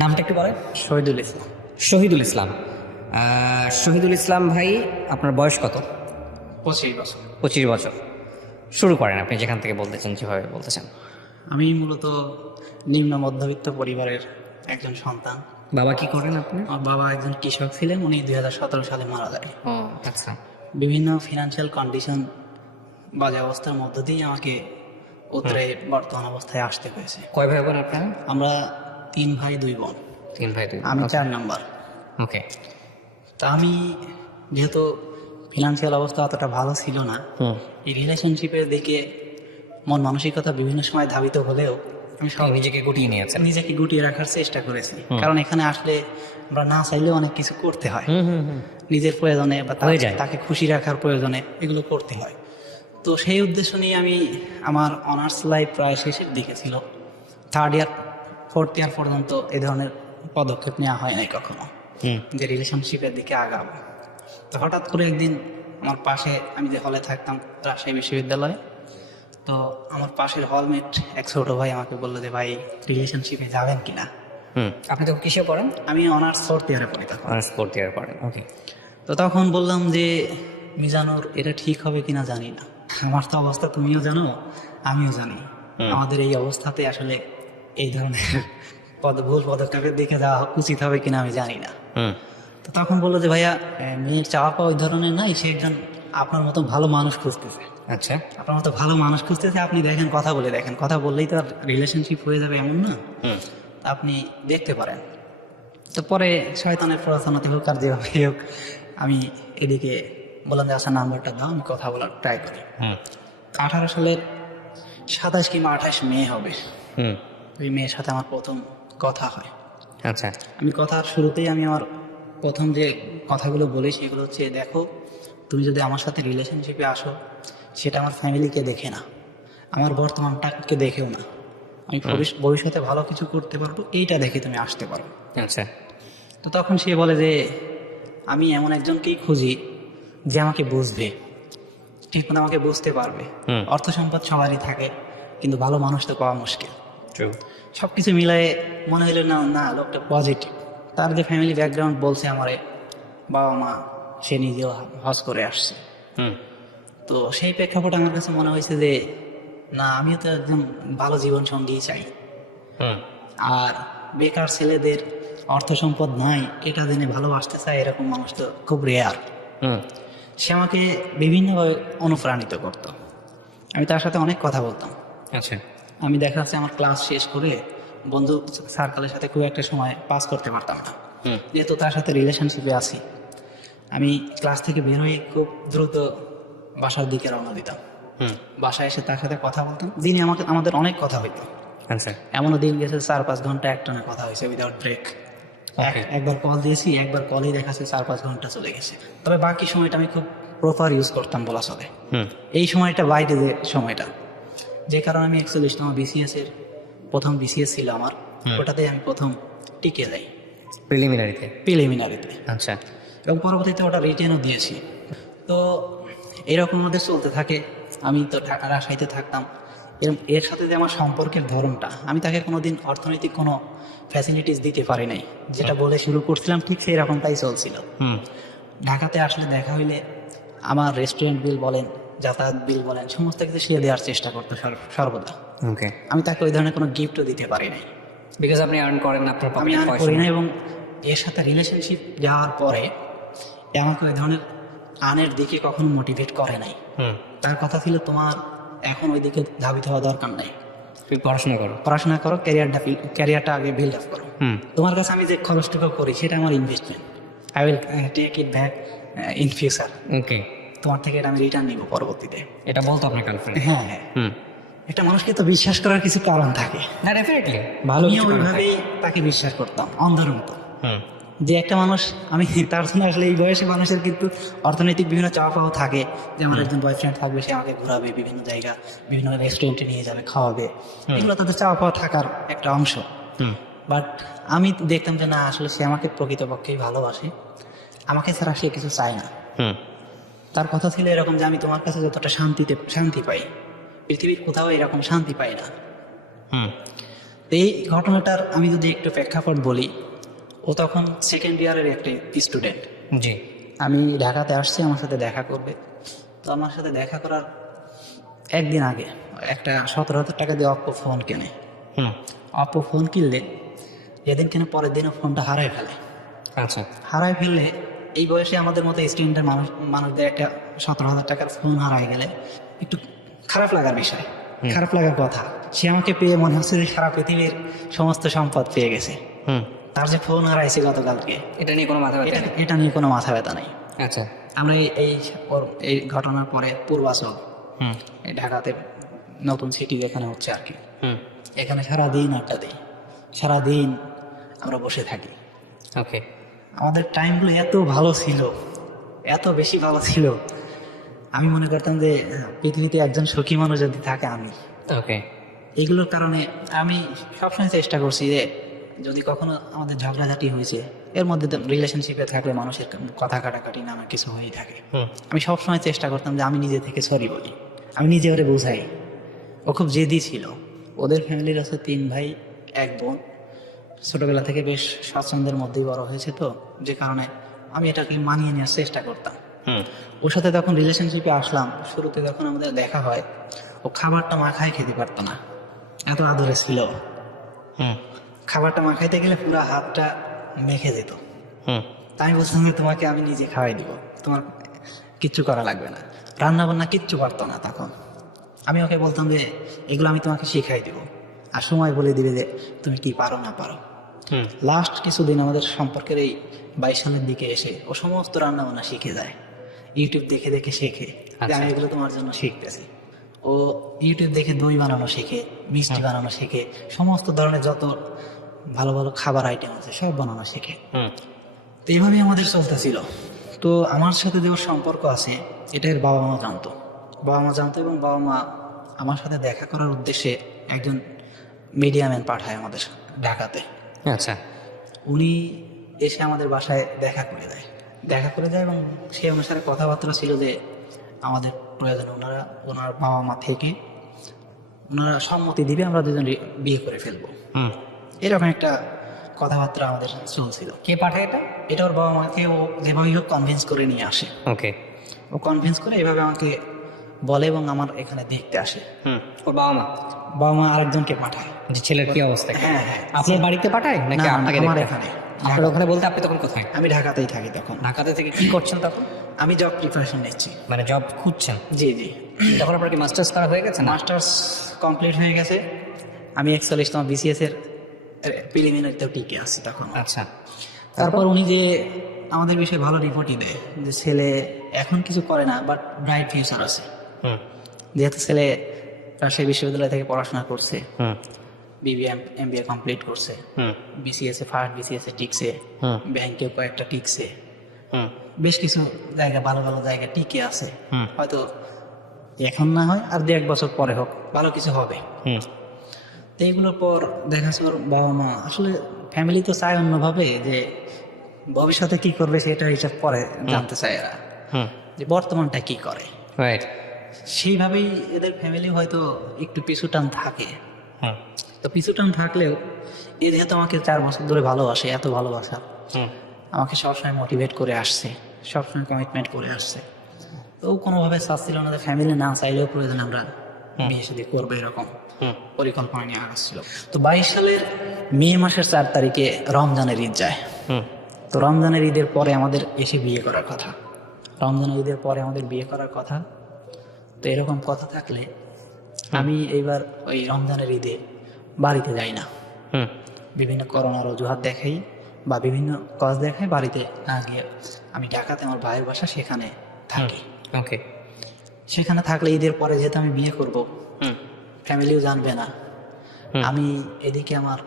নামটা একটু বলেন। শহীদুল ইসলাম। শহীদুল ইসলাম। শহীদুল ইসলাম ভাই, আপনার বয়স কত? 25 বছর। 25 বছর। শুরু করেন আপনি যেখান থেকে বলতেছেন, যেভাবে বলতেছেন। আমি মূলত নিম্ন মধ্যবিত্ত পরিবারের একজন সন্তান। বাবা কি করেন আপনি? আমার বাবা একজন কৃষক ছিলেন, উনি 2017 সালে মারা যায়। আচ্ছা। বিভিন্ন ফিনান্সিয়াল কন্ডিশন, বাজে অবস্থার মধ্য দিয়ে আমাকে উত্তরে বর্তমান অবস্থায় আসতে হয়েছে। কয় ভাই বোন আপনারা? আমরা 3 ভাই 2 বোন। 3 ভাই 2 আমি 4 নাম্বার। ওকে। তা আমি যেহেতু ফিনান্সিয়াল অবস্থা অতটা ভালো ছিল না, এই রিলেশনশিপের দিকে মন মানসিকতা বিভিন্ন সময় ধাবিত হলেও আমি সব নিজেকে গুটিয়ে নিয়েছেন। নিজেকে গুটিয়ে রাখার চেষ্টা করেছি। কারণ এখানে আসলে আমরা না চাইলেও অনেক কিছু করতে হয়, নিজের প্রয়োজনে বা হয়ে যায়। তাকে খুশি রাখার প্রয়োজনে এগুলো করতে হয়। তো সেই উদ্দেশ্য নিয়ে আমি আমার অনার্স লাইফ প্রায় শেষের দিকে ছিল, 3rd ইয়ার 4th ইয়ার পর্যন্ত এ ধরনের পদক্ষেপ নেওয়া হয় নাই কখনো যে রিলেশনশিপের দিকে আগাবো। তো হঠাৎ করে একদিন আমার পাশে, আমি যে হলে থাকতাম রাজশাহী বিশ্ববিদ্যালয়ে, তো আমার পাশের হলমেট এক ছোট ভাই আমাকে বললো যে ভাই রিলেশনশিপে যাবেন কিনা। আপনি তো কিসে পড়েন? আমি অনার্স 4th ইয়ারে পড়ি তখন। অনার্স 4th ইয়ার পড়েন। ওকে। তো তখন বললাম যে মিজানুর, এটা ঠিক হবে কিনা জানি না, আমার তো অবস্থা তুমিও জানো আমিও জানি, আমাদের এই অবস্থাতে আসলে এই ধরনের ভুল পদক্ষেপের দিকে যাওয়া উচিত হবে কিনা আমি জানি না। তো তখন বললো যে ভাইয়া, মেয়ের চাওয়া পাওয়া ওই ধরনের নাই, সে একজন আপনার মতো ভালো মানুষ খুঁজতেছে। আচ্ছা। আপনার মতো ভালো মানুষ খুঁজতেছে, আপনি দেখেন, কথা বলে দেখেন, কথা বললেই তো আর রিলেশনশিপ হয়ে যাবে এমন না, আপনি দেখতে পারেন। তো পরে শয়তানের প্ররোচনাতে হোক আর যেভাবে হোক আমি এদিকে বললাম যে আচ্ছা নাম্বারটা দাও, আমি কথা বলার ট্রাই করি। 18 সালের 27 কিংবা 28 মে হবে, ওই মেয়ের সাথে আমার প্রথম কথা হয়। আচ্ছা। আমি কথার শুরুতেই আমি আমার প্রথম যে কথাগুলো বলি সেগুলো হচ্ছে, দেখো তুমি যদি আমার সাথে রিলেশনশিপে আসো, সেটা আমার ফ্যামিলিকে দেখে না, আমার বর্তমানটাকে দেখেও না, আমি ভবিষ্যতে ভালো কিছু করতে পারবো এইটা দেখে তুমি আসতে পারো। আচ্ছা। তো তখন সে বলে যে আমি এমন একজনকেই খুঁজি যে আমাকে বুঝবে, ঠিক মতো আমাকে বুঝতে পারবে। অর্থ সম্পদ সবারই থাকে, কিন্তু ভালো মানুষ তো পাওয়া মুশকিল। সব কিছু মিলাই মনে হইলো না না লোকটা পজিটিভ। তার যে ফ্যামিলি ব্যাকগ্রাউন্ড বলছে, আমার বাবা মা, সে নিজেও হজ করে আসছে। তো সেই প্রেক্ষাপট আমার কাছে মনে হয়েছে যে না, আমিও তো একদম ভালো জীবন সঙ্গী চাই। আর বেকার ছেলেদের অর্থ সম্পদ নাই, এটা জেনে ভালোবাসতে চায়, এরকম মানুষ তো খুব রেয়ার। সে আমাকে বিভিন্নভাবে অনুপ্রাণিত করত, আমি তার সাথে অনেক কথা বলতাম। আচ্ছা। আমি দেখা যাচ্ছে আমার ক্লাস শেষ করে বন্ধু সার্কেলের সাথে খুব একটা সময় পাস করতে পারতাম না, যেহেতু তার সাথে রিলেশনশিপে আছি। আমি ক্লাস থেকে বের হয়ে খুব দ্রুত বাসার দিকে রওনা দিতাম। বাসায় এসে তার সাথে কথা বলতাম, দিনে আমাদের অনেক কথা হইতো। আচ্ছা। এমনও দিন গেছে 4-5 ঘন্টা একটানা কথা হয়েছে উইদাউট ব্রেক। একবার কল দিয়েছি, একবার কলেই দেখাচ্ছে 4-5 ঘন্টা চলে গেছে। তবে বাকি সময়টা আমি খুব প্রপার ইউজ করতাম বলা চলে। এই সময়টা বাইরে যে সময়টা, যে কারণে আমি 41তম বিসিএস এর প্রথম বিসিএস ছিল আমার, ওটাতে আমি প্রথম টিকে যাই প্রিলিমিনারিতে। আচ্ছা। এবং পরবর্তীতে ওটা রিটেনও দিয়েছি। তো এরকম মধ্যে চলতে থাকে। আমি তো ঢাকা রাজশাহীতে থাকতাম, এর সাথে যে আমার সম্পর্কের ধরনটা, আমি তাকে কোনোদিন অর্থনৈতিক কোনো ফ্যাসিলিটিস দিতে পারি নাই, যেটা বলে শুরু করছিলাম ঠিক সেই রকমটাই চলছিল। ঢাকাতে আসলে দেখা হইলে আমার রেস্টুরেন্ট বিল বলেন, যাতায়াত বিল বলেন, সমস্ত কিছু সে দেওয়ার চেষ্টা করতো সর্বদা। ওকে। আমি তাকে ওই ধরনের কোনো গিফটও দিতে পারি নাই, বিকজ আপনি আর্ন করেন না, আপনার আমি পকেটে আর পয়সা করি না। নেই। এবং এর সাথে রিলেশনশিপ যাওয়ার পরে এ আমাকে ওই ধরনের আর্নের দিকে কখনো মোটিভেট করে নাই। তার কথা ছিল, তোমার এখন ওই দিকে ধাবিত হওয়া দরকার নাই, তুমি পড়াশোনা করো, ক্যারিয়ারটা আগে বিল্ড আপ করো। তোমার কাছে আমি যে খরচটুকু করি সেটা আমার investment, I will take it back in future. Okay. তোমার থেকে এটা আমি রিটার্ন নিব পরবর্তীতে। এটা বলতো আপনার গার্লফ্রেন্ড? হ্যাঁ হ্যাঁ। একটা মানুষকে তো বিশ্বাস করার কিছু কারণ থাকে। না, ডেফিনেটলি ভালো, ওইভাবেই তাকে বিশ্বাস করতাম অন্ধের মতো। যে একটা মানুষ, আমি তার জন্য আসলে এই বয়সে মানুষের কিন্তু অর্থনৈতিক বিভিন্ন চাওয়া পাওয়া থাকে, যে আমার একজন বয়ফ্রেন্ড থাকবে, সে আমাকে ঘোরাবে বিভিন্ন জায়গা, বিভিন্ন রেস্টুরেন্টে নিয়ে যাবে, খাওয়াবে, এগুলো তাদের চাওয়া পাওয়া থাকার একটা অংশ। বাট আমি দেখতাম যে না, আসলে সে আমাকে প্রকৃতপক্ষেই ভালোবাসে, আমাকে ছাড়া সে কিছু চায় না। তার কথা ছিল এরকম যে আমি তোমার কাছে যতটা শান্তি পাই, পৃথিবীর কোথাও এরকম শান্তি পাই না। তো এই ঘটনাটার আমি যদি একটু প্রেক্ষাপট বলি, ও তখন সেকেন্ড ইয়ারের একটি স্টুডেন্ট। জি। আমি ঢাকাতে আসছি আমার সাথে দেখা করবে। তো আমার সাথে দেখা করার একদিন আগে একটা 17,000 টাকা দিয়ে অপ্পো ফোন কেনে। অপ্পো ফোন কিনলে যেদিন কিনে পরের দিনও ফোনটা হারায় ফেলে। আচ্ছা। হারায় ফেললে এই বয়সে আমাদের মতো স্টুডেন্টের মানুষদের একটা 17,000 টাকার ফোন হারায় গেলে একটু খারাপ লাগার বিষয়, খারাপ লাগার কথা। সে আমাকে পেয়ে মনে হচ্ছে যে সারা পৃথিবীর সমস্ত সম্পদ পেয়ে গেছে। তার যে ফোন হারাইছে গতকালকে, এটা নিয়ে কোনো মাথা ব্যথা নেই? এটা নিয়ে কোনো মাথা ব্যথা নেই। আচ্ছা। আমরা এই ঘটনার পরে পূর্বাচল, এই ঢাকাতে নতুন সিটি যেখানে হচ্ছে আর কি, এখানে সারাদিন আড্ডা দিই, সারাদিন আমরা বসে থাকি। ওকে। আমাদের টাইমগুলো এত ভালো ছিল, এত বেশি ভালো ছিল, আমি মনে করতাম যে পৃথিবীতে একজন সুখী মানুষ যদি থাকে আমি। ওকে। এগুলোর কারণে আমি সবসময় চেষ্টা করছি যে যদি কখনো আমাদের ঝগড়াঝাটি হয়েছে, এর মধ্যে রিলেশনশিপে থাকলে মানুষের কথা কাটাকাটি নানা কিছু হয়েই থাকে। আমি সবসময় চেষ্টা করতাম যে আমি নিজে থেকে সরি বলি, আমি নিজে ওরে বোঝাই। ও খুব জেদি ছিল। ওদের ফ্যামিলির আছে 3 ভাই 1 বোন। ছোটবেলা থেকে বেশ স্বাচ্ছন্দ্যের মধ্যেই বড় হয়েছে, তো যে কারণে আমি এটাকে মানিয়ে নেওয়ার চেষ্টা করতাম। ওর সাথে তখন রিলেশনশিপে আসলাম, শুরুতে যখন আমাদের দেখা হয় ও খাবারটা মাখায় খেতে পারতো না, এত আদরে ছিল। খাবারটা মাখাইতে গেলে পুরো হাতটা মেখে যেত। তাই আমি বলছিলাম যে তোমাকে আমি নিজে খাওয়াই দিব, তোমার কিচ্ছু করা লাগবে না। রান্না বান্না কিচ্ছু পারতো না তখন। আমি ওকে বলতাম যে এগুলো আমি তোমাকে শিখাই দিব, আর সময় বলে দিবে যে তুমি কি পারো না পারো। লাস্ট কিছুদিন আমাদের সম্পর্কের এই 22 সালের দিকে এসে ও সমস্ত রান্না বান্না শিখে যায়, ইউটিউব দেখে দেখে শেখে যে আমি এগুলো তোমার জন্য শিখতেছি। ও ইউটিউব দেখে দই বানানো শেখে, মিষ্টি বানানো শেখে, সমস্ত ধরনের যত ভালো ভালো খাবার আইটেম আছে সব বানানো শেখে। তো এইভাবেই আমাদের চলতেছিল। তো আমার সাথে যে ওর সম্পর্ক আছে এটা এর বাবা মা জানতো, এবং বাবা মা আমার সাথে দেখা করার উদ্দেশ্যে একজন মিডিয়াম্যান পাঠায় আমাদের ঢাকাতে। আচ্ছা। উনি এসে আমাদের বাসায় দেখা করে যায় এবং সেই অনুসারে কথাবার্তা ছিল যে আমাদের প্রয়োজন ওনার বাবা মা থেকে ওনারা সম্মতি দিবে, আমরা দুজন বিয়ে করে ফেলবো। এরকম একটা কথাবার্তা আমাদের চলছিল। কে পাঠায় এটা? এটা ওর বাবা মাকে ও যেভাবে হোক কনভিন্স করে নিয়ে আসে। ওকে। ও কনভিন্স করে এভাবে আমাকে বলে এবং আমার এখানে দেখতে আসে। ওর বাবা মা আরেকজনকে পাঠায় যে ছেলের কি অবস্থা। হ্যাঁ। আপনার বাড়িতে পাঠায় নাকি না, আপনাকে আমার দেখতে? এখানে। আপনার ওখানে বলতে আপনি তখন কোথায়? আমি ঢাকাতেই থাকি তখন। ঢাকাতে থেকে কি করছেন তখন? আমি জব প্রিপারেশন নিচ্ছি। মানে জব খুঁজছেন? জি। তখন আপনার কি মাস্টার্স করা হয়ে গেছে? মাস্টার্স কমপ্লিট হয়ে গেছে। আমি 41তম BCS এর প্রিলিমিনারিতেও টিকে আছি তখন। আচ্ছা। তারপর উনি যে আমাদের বিষয়ে ভালো রিপোর্টই দেয় যে ছেলে এখন কিছু করে না, বাট ব্রাইট ফিউচার আছে। যেহেতু ছেলে রাজশাহী বিশ্ববিদ্যালয় থেকে পড়াশোনা করছে, BBA MBA কমপ্লিট করছে, BCS ফার্স্ট BCS টিকছে, ব্যাংকেও কয়েকটা টিকছে, বেশ কিছু জায়গা ভালো ভালো জায়গা টিকে আছে। হয়তো এখন না হয় আর 2-1 বছর পরে হোক ভালো কিছু হবে। তো এইগুলোর পর দেখা যাচ্ছে ওর বাবা মা আসলে ফ্যামিলি তো চায় অন্যভাবে যে ভবিষ্যতে কি করবে সেটা হিসাব পরে জানতে চায় এরা, যে বর্তমানটা কি করে। রাইট। সেইভাবেই এদের ফ্যামিলি হয়তো একটু পিছুটান থাকে। তো পিছুটান থাকলেও এ যেহেতু আমাকে 4 বছর ধরে ভালোবাসে, এত ভালোবাসা, আমাকে সবসময় মোটিভেট করে আসছে, সবসময় কমিটমেন্ট করে আসছে। তো ও কোনোভাবে চাচ্ছিল না যে ফ্যামিলি না চাইলেও প্রয়োজন আমরা বিয়ে শাদী করবো, এরকম পরিকল্পনা নিয়ে আসছিল। তো 22 সালের মে মাসের 4 তারিখে রমজানের ঈদ যায়। তো রমজানের ঈদের পরে আমাদের এসে বিয়ে করার কথা, তো এরকম কথা থাকলে আমি এইবার ওই রমজানের ঈদে বাড়িতে যাই না। বিভিন্ন করোনার অজুহাত দেখাই বা বিভিন্ন কাজ দেখাই, বাড়িতে না গিয়ে আমি ঢাকাতে আমার ভাইয়ের বাসা, সেখানে থাকি। ওকে। সেখানে থাকলে ঈদের পরে যেহেতু আমি বিয়ে করব, ফ্যামিলিও জানবে না। আমি এদিকে আমার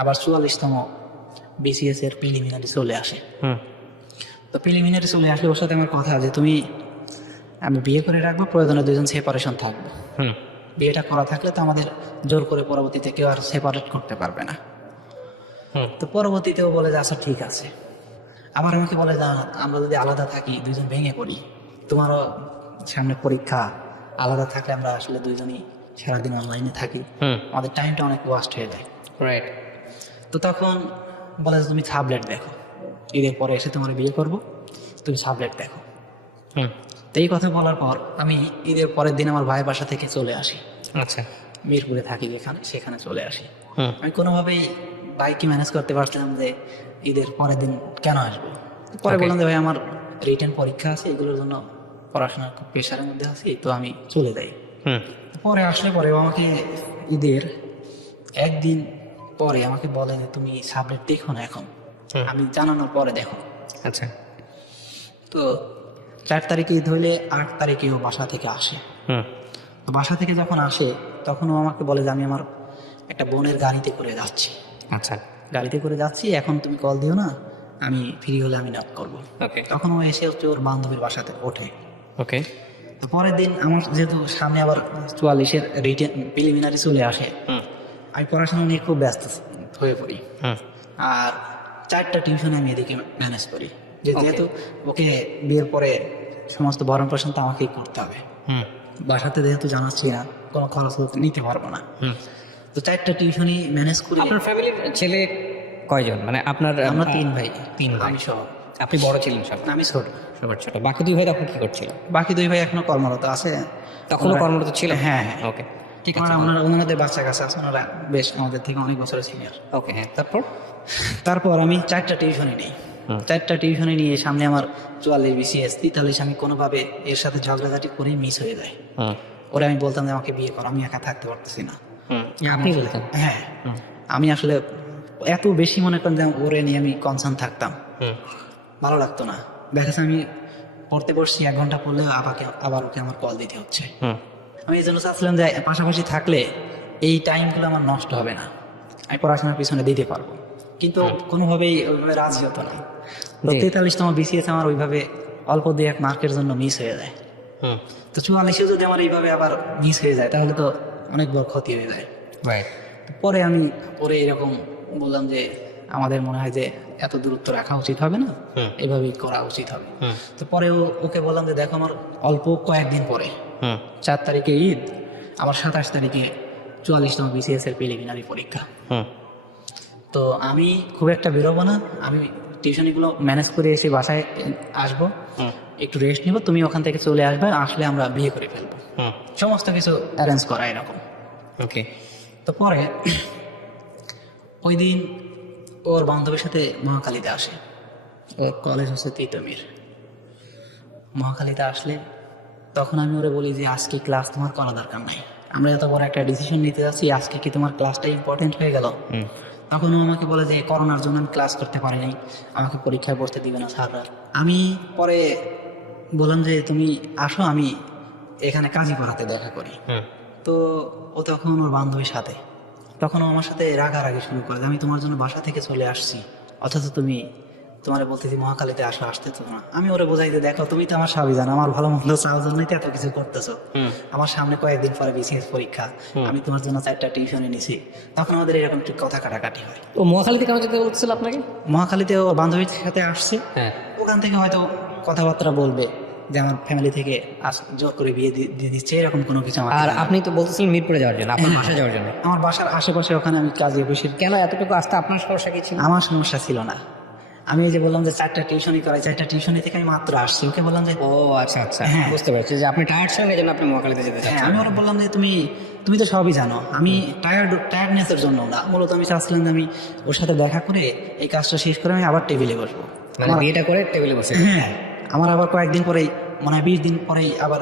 আবার 44তম BCS এর প্রিলিমিনারি চলে আসে। তো প্রিলিমিনারি চলে আসলে ওর সাথে আমার কথা যে আমি বিয়ে করে রাখবো, প্রয়োজনে 2জন সেপারেশন থাকবো। বিয়েটা করা থাকলে তো আমাদের জোর করে পরবর্তীতে কেউ আর সেপারেট করতে পারবে না। তো পরবর্তীতেও বলে যে আচ্ছা ঠিক আছে। আবার আমাকে বলে যে আমরা যদি আলাদা থাকি 2জন ভেঙে পড়ি, তোমারও সামনে পরীক্ষা, আলাদা থাকলে আমরা আসলে 2জনই সারাদিন অনলাইনে থাকি, আমাদের টাইমটা অনেক ওয়াস্ট হয়ে যায়। রাইট। তো তখন বলে যে তুমি সাবলেট দেখো, ঈদের পরে এসে তোমার বিয়ে করব, তুমি সাবলেট দেখো। হুম। তো এই কথা বলার পর আমি ঈদের পরের দিন আমার ভাইয়ের বাসা থেকে চলে আসি। আচ্ছা। মিরপুরে থাকি যেখানে, সেখানে চলে আসি। হুম। আমি কোনোভাবেই বাইককে ম্যানেজ করতে পারছিলাম যে ঈদের পরের দিন কেন আসবো। পরে Okay. বললাম যে ভাই আমার রিটেন পরীক্ষা আছে, এগুলোর জন্য পড়াশোনার খুব প্রেশারের মধ্যে আছি, তো আমি চলে যাই। হুম। পরে আসলে পরে ও আমাকে ঈদের একদিন পরে আমাকে বলে যে তুমি সাবলেট দেখো না এখন, হুম। আমি জানানোর পরে দেখো। আচ্ছা। তো 4 তারিখে ঈদ হইলে 8 তারিখে ও বাসা থেকে আসে। হুম। তো বাসা থেকে যখন আসে তখন ও আমাকে বলে যে আমি আমার একটা বোনের গাড়িতে করে যাচ্ছি, আচ্ছা। গাড়িতে করে যাচ্ছি, এখন তুমি কল দিও না, আমি ফ্রি হলে আমি নক করবো। ওকে। তখন ও এসে হচ্ছে ওর বান্ধবীর বাসাতে ওঠে। ওকে। তো পরের দিন আমার যেহেতু সামনে আবার 44-এর রিটেন প্রিলিমিনারি চলে আসে, হুম। আমি পড়াশোনা নিয়ে খুব ব্যস্ত হয়ে পড়ি। হুম। আর 4টা টিউশনে আমি এদিকে ম্যানেজ করি, যে Okay. যেহেতু ওকে বিয়ের পরে সমস্ত ভরণ পোষণ তো আমাকেই করতে হবে। হুম। বাসাতে যেহেতু জানাচ্ছি না, কোনো খরচ নিতে পারবো না। হুম। তো 4টা টিউশনই ম্যানেজ করি। আপনার ফ্যামিলির ছেলে কয়জন? মানে আপনার আমরা 3 ভাই, 3 ভাই। আমি সহ। আপনি বড় ছিলেন সব? আমি ছোট, সবার ছোট। বাকি 2 ভাই তখন কি করছিল? বাকি 2 ভাই এখনো কর্মরত আছে। তখনও ওনারা- কর্মরত ছিলেন? হ্যাঁ হ্যাঁ। ওকে। ঠিক আছে। ওনাদের বাচ্চা কাছে আছে, ওনারা বেশ আমাদের থেকে অনেক বছরের সিনিয়র। ওকে, হ্যাঁ। তারপর? তারপর আমি 4টা টিউশনে নিই। হুম। 4টা টিউশনে নিয়ে সামনে আমার 44 BCS 43, আমি কোনোভাবে এর সাথে ঝগড়াঝাটি করে মিস হয়ে যায়। হুম। ওরা আমি বলতাম যে আমাকে বিয়ে করো, আমি একা থাকতে পারতেছি না। হুম। আপনি বলতেন? হ্যাঁ, হুম। আমি আসলে এত বেশি মনে করেন যে ওরে নিয়ে আমি কনসার্ন থাকতাম, হুম। ভালো লাগতো না। দেখা যাচ্ছে আমি পড়তে বসছি, 1 ঘন্টা পড়লেও আবার ওকে আমার কল দিতে হচ্ছে। হুম। আমি এই জন্য চাচ্ছিলাম যে পাশাপাশি থাকলে এই টাইমগুলো আমার নষ্ট হবে না, আমি পড়াশোনার পিছনে দিতে পারবো। কিন্তু কোনোভাবেই ওইভাবে রাজি হতো না। তো জি। 43তম BCS আমার ওইভাবে অল্প 2-1 মার্কের জন্য মিস হয়ে যায়। হুম। তো 44-এও যদি আমার এইভাবে আবার মিস হয়ে যায় তাহলে তো অনেক বড় ক্ষতি হয়ে যায়। রাইট। পরে আমি এরকম বললাম যে আমাদের মনে হয় যে এত দূরত্ব রাখা উচিত হবে না, হুম। এভাবেই করা উচিত হবে। হুম। তো পরে ওকে বললাম যে দেখো আমার অল্প কয়েকদিন পরে, হুম। 4 তারিখে ঈদ, আমার 27 তারিখে 44তম BCS এর প্রিলিমিনারি পরীক্ষা। হুম। তো আমি খুব একটা বেরোবো না, আমি টিউশনিগুলো ম্যানেজ করে এসে বাসায় আসবো, হুম। একটু রেস্ট নিব, তুমি ওখান থেকে চলে আসবে, আসলে আমরা বিয়ে করে ফেলবো। হুম। সমস্ত কিছু অ্যারেঞ্জ করা এরকম। ওকে। তো পরে ওই দিন ওর বান্ধবীর সাথে মহাখালীতে আসে, ওর কলেজ হচ্ছে তিতুমির। মহাখালীতে আসলে তখন আমি ওরে বলি যে আজকে ক্লাস তোমার করা দরকার নাই, আমরা এত বড় একটা ডিসিশন নিতে যাচ্ছি, আজকে কি তোমার ক্লাসটা ইম্পর্টেন্ট হয়ে গেল? হুম। তখন ও আমাকে বলে যে করোনার জন্য আমি ক্লাস করতে পারিনি, আমাকে পরীক্ষায় বসতে দিবে না স্যাররা। আমি পরে বললাম যে তুমি আসো, আমি এখানে কাজী করাতে দেখা করি। হুম। তো ও তখন ওর বান্ধবীর সাথে, তখন ও আমার সাথে রাগারাগি শুরু করে যে আমি তোমার জন্য বাসা থেকে চলে আসছি, অথচ তুমি তোমার বলতেছি মহাখালীতে আসতে তো না। আমি ওরে বোঝাইতে দেখো তুমি তো আমার স্বামী জানো, আমার ভালো মন্দ চাওয়ার জন্যই তো এত কিছু করতেছো। হুম। আমার সামনে কয়েকদিন পরে BCS পরীক্ষা, আমি তোমার জন্য 4টা টিউশনে নিছি। তখন আমাদের এরকম একটু কথা কাটাকাটি হয়। ও মহাখালীতে কেন যেতে বলছিল আপনাকে? মহাখালীতে ওর বান্ধবীর সাথে আসছে, হ্যাঁ। ওখান থেকে হয়তো কথাবার্তা বলবে যে আমার ফ্যামিলি থেকে জোর করে বিয়ে দিয়ে দিচ্ছে, এরকম কোনো কিছু আমার আর জানা নেই। আপনি তো বলতেছিলেন মিরপুরে যাওয়ার জন্য, আপনার বাসায় যাওয়ার জন্য। আমার বাসার আশেপাশে ওখানে আমি কাজে অফিসের, কেন এতটুকু আসতে আপনার সমস্যা কি ছিল? আমার সমস্যা ছিল না। আমি এই যে বললাম যে 4টা টিউশনই করাই, 4টা টিউশনি থেকে আমি মাত্র আসছি, ওকে বললাম যে ও আচ্ছা আচ্ছা, হ্যাঁ। বুঝতে পারছি যে আপনি টায়ার্ড ছিলেন এই জন্য আপনি মহাখালীতে যেতে হ্যাঁ, চাচ্ছেন। আমি ওরা বললাম যে তুমি তো সবই জানো, আমি টায়ার্ডনেসের জন্য না, মূলত আমি চাচ্ছিলাম যে আমি ওর সাথে দেখা করে এই কাজটা শেষ করে আমি আবার টেবিলে বসবো। মানে বিয়েটা করে টেবিলে বসে? হ্যাঁ, আমার আবার কয়েকদিন পরেই, মানে 20 দিন পরেই আবার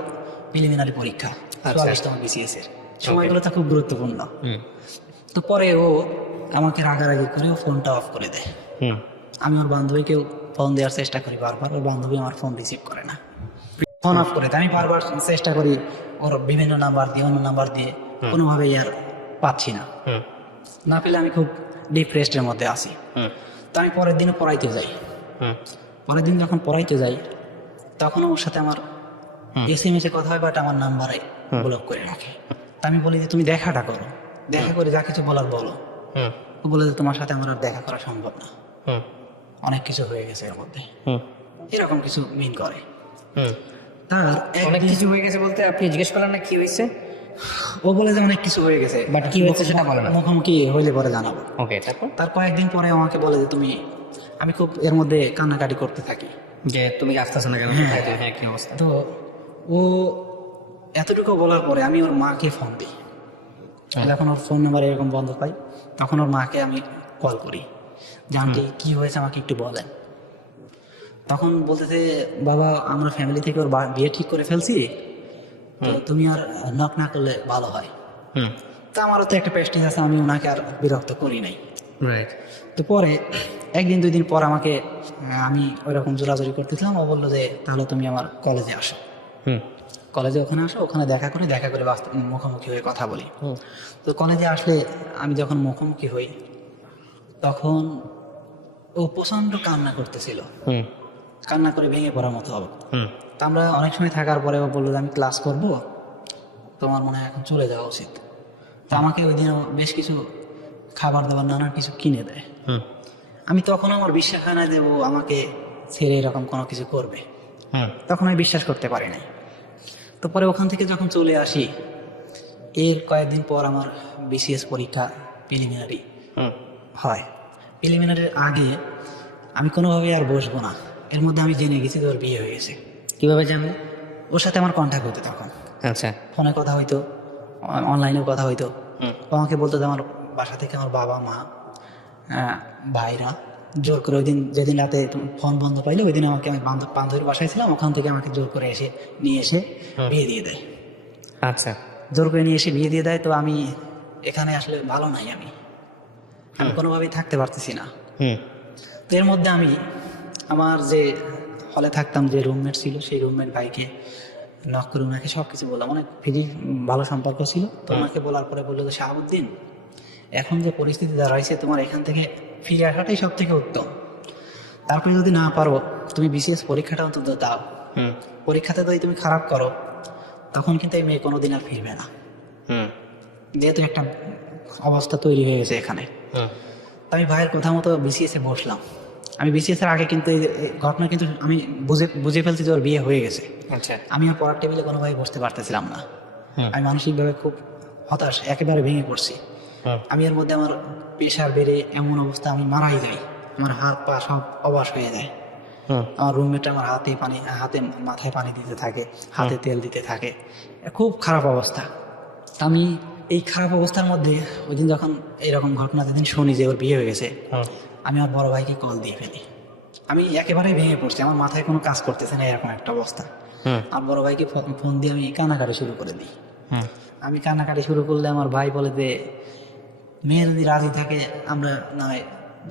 প্রিলিমিনারি পরীক্ষা, 44তম BCS এর সময়গুলো তো খুব গুরুত্বপূর্ণ। হুম। তো পরে ও আমাকে রাগারাগি করে ও ফোনটা অফ করে দেয়। হুম। আমি ওর বান্ধবীকেও ফোন দেওয়ার চেষ্টা করি বারবার, ওর বান্ধবী আমার ফোন রিসিভ করে না, ফোন অফ করে দেয়। আমি বারবার চেষ্টা করি ওর বিভিন্ন নাম্বার দিয়ে, অন্য নাম্বার দিয়ে, কোনোভাবেই আর পাচ্ছি না। হুম। না পেলে আমি খুব ডিপ্রেসডের মধ্যে আছি। হুম। তো আমি পরের দিনে পড়াইতে যাই। হুম। পরের দিন যখন পড়াইতে যাই তখন ওর সাথে আমার SMS এ কথা হয়, বাট আমার নাম্বারে ব্লক করে রাখে। তা আমি বলি যে তুমি দেখাটা করো, দেখা করে যা কিছু বলার বলো। হুম। ও বলে যে তোমার সাথে আমার আর দেখা করা সম্ভব না, হুম। অনেক কিছু হয়ে গেছে এর মধ্যে, হুম। এরকম কিছু মিন করে। হুম। তার অনেক একদিন কিছু হয়ে গেছে বলতে আপনি জিজ্ঞেস করলেন না কি হয়েছে? ও বলে যে অনেক কিছু হয়ে গেছে, বাট কি হয়েছে সেটা বলে না। মুখোমুখি হইলে পরে জানাবো। ওকে, তারপর? তার কয়েকদিন পরে আমাকে বলে যে তুমি, আমি খুব এর মধ্যে কান্নাকাটি করতে থাকি যে তুমি আসতেছো না কেন? হ্যাঁ। কোথায় তুমি? হ্যাঁ, কি অবস্থা? তো ও এতটুকু বলার পরে আমি ওর মাকে ফোন দিই। যখন ওর ফোন নাম্বার এরকম বন্ধ পাই তখন ওর মাকে আমি কল করি যে আন্টি কি হয়েছে আমাকে একটু বলেন। তখন বলতেছে বাবা আমরা ফ্যামিলি থেকে ওর বিয়ে ঠিক করে ফেলছি, তো তুমি আর নক না করলে ভালো হয়। হুম, তো আমারও তো একটা প্রেস্টিজ আছে, আমি ওনাকে আর বিরক্ত করি নাই। রাইট। তো পরে একদিন দুই দিন পর আমাকে আমি ওই রকম জোরাজোরি করতেছিলাম, ও বললো যে তাহলে তুমি আমার কলেজে আসো। হুম, কলেজে ওখানে আসো, ওখানে দেখা করে মুখোমুখি হয়ে কথা বলি। হুম, তো কলেজে আসলে আমি যখন মুখোমুখি হই তখন ও প্রচণ্ড কান্না করতেছিল, হুম, কান্না করে ভেঙে পড়ার মতো হবে। হুম, তো আমরা অনেক সময় থাকার পরে ও বললো যে আমি ক্লাস করব, তোমার মনে হয় এখন চলে যাওয়া উচিত। তো আমাকে ওই দিনও বেশ কিছু খাবার দাবার নানান কিছু কিনে দেয়। হুম, আমি তখন আমার বিশ্বাস হয় না যে ও আমাকে ছেড়ে এরকম কোনো কিছু করবে, হুম, তখন আমি বিশ্বাস করতে পারি নাই। তো পরে ওখান থেকে যখন চলে আসি এর কয়েকদিন পর আমার বিসিএস পরীক্ষা প্রিলিমিনারি হুম, হয়। প্রিলিমিনারির আগে আমি কোনোভাবেই আর বসবো না, এর মধ্যে আমি জেনে গেছি যে ওর বিয়ে হয়ে গেছে। কিভাবে জানলে? ওর সাথে আমার কন্ট্যাক্ট হতো, তখন আচ্ছা। ফোনে কথা হইতো, অনলাইনেও কথা হইতো। হুম, ও আমাকে বলতো যে আমার বাসা থেকে আমার বাবা মা ভাইরা জোর করে ওই দিন যেদিন রাতে ফোন বন্ধ পাইলে ওই দিন আমাকে, আমি বান্ধবীর বাসায় ছিলাম, ওখান থেকে আমাকে জোর করে নিয়ে এসে বিয়ে দিয়ে দেয়। আচ্ছা। জোর করে নিয়ে এসে বিয়ে দিয়ে দেয়। তো আমি এখানে আসলে ভালো নাই, আমি কোনোভাবেই থাকতে পারতেছি না। হুম, তো এর মধ্যে আমি আমার যে হলে থাকতাম যে রুমমেট ছিল সেই রুমমেট ভাইকে নক করে ওনাকে সব কিছু বললাম, অনেক ফিরি ভালো সম্পর্ক ছিল। তো ওনাকে বলার পরে বললো যে শাহাবুদ্দিন এখন যে পরিস্থিতি দাঁড়াইছে তোমার এখান থেকে ফিরে আসাটাই সব থেকে উত্তম। তারপরে যদি না পারো তুমি বিসিএস পরীক্ষাটা অন্তত দাও, হুম, পরীক্ষাতে যদি তুমি খারাপ করো তখন কিন্তু এই মেয়ে কোনোদিন আর ফিরবে না, হুম, যেহেতু একটা অবস্থা তৈরি হয়ে গেছে এখানে। হুম, তো আমি ভাইয়ের কথা মতো বিসিএস এ বসলাম। আমি বিসিএস এর আগে কিন্তু এই ঘটনা কিন্তু আমি বুঝে ফেলছি যে ওর বিয়ে হয়ে গেছে। আচ্ছা। আমি আর পড়ার টেবিলে কোনোভাবে বসতে পারতেছিলাম না। হুম, আমি মানসিকভাবে খুব হতাশ, একেবারে ভেঙে পড়ছি। হুম, আমি এর মধ্যে আমার প্রেশার বেড়ে এমন অবস্থা আমি মারাই যাই, আমার হাত পা সব অবশ হয়ে যায়। হুম, আমার রুমমেট আমার হাতে মাথায় পানি দিতে থাকে, হাতে তেল দিতে থাকে, খুব খারাপ অবস্থা। তা আমি এই খারাপ অবস্থার মধ্যে ওই দিন যখন এইরকম ঘটনা যেদিন শুনি যে ওর বিয়ে হয়ে গেছে, হুম, আমি আমার বড় ভাইকে কল দিয়ে ফেলি। আমি একেবারেই ভেঙে পড়ছি, আমার মাথায় কোনো কাজ করতেছে না, এরকম একটা অবস্থা। হুম, আমার বড় ভাইকে ফোন দিয়ে আমি কান্নাকাটি শুরু করে দিই। হুম, আমি কান্নাকাটি শুরু করলে আমার ভাই বলে যে মেয়ে যদি রাজি থাকে আমরা নয়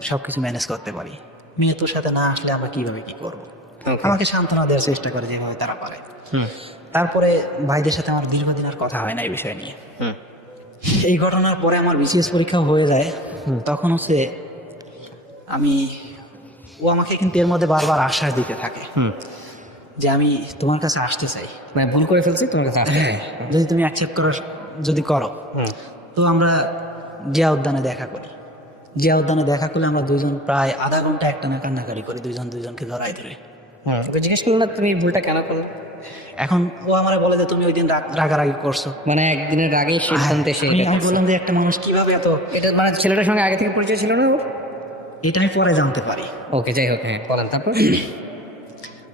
সব কিছু ম্যানেজ করতে পারি, মেয়ে তোর সাথে না আসলে আমরা কিভাবে কি করবো। Okay. আমাকে সান্ত্বনা দেওয়ার চেষ্টা করে যেভাবে তারা পারে। হুম, তারপরে ভাইদের সাথে আমার দীর্ঘদিন আর কথা হয় না এই বিষয় নিয়ে। হুম, এই ঘটনার পরে আমার বিসিএস পরীক্ষা হয়ে যায়। তখন হচ্ছে আমি, ও আমাকে কিন্তু এর মধ্যে বারবার আশ্বাস দিতে থাকে হুম, যে আমি তোমার কাছে আসতে চাই, মানে ভুল করে ফেলছি তোমার কাছে আসতে। হ্যাঁ যদি তুমি অ্যাকসেপ্ট করো, যদি করো হুম, তো আমরা জিয়া উদ্যানে দেখা করি। জিয়া উদ্যানে দেখা করলে আমরা দুইজন প্রায় আধা ঘন্টা একটানা কান্নাকারি করি, দুইজনকে ধরাই ধরে। হুম, ওকে জিজ্ঞেস করলো না তুমি ভুলটা কেন করলে? এখন ও আমার বলে যে তুমি ওই দিন রাগারাগি করছো। মানে একদিনের আগেই সিদ্ধান্তে এসে আমি এটা আমি করছে। বললাম যে একটা মানুষ কিভাবে এত, এটা মানে ছেলেটার সঙ্গে আগে থেকে পরিচয় ছিল না ওর? এটা আমি পরে জানতে পারি। ওকে, যাই হোক, হ্যাঁ বলেন তারপর।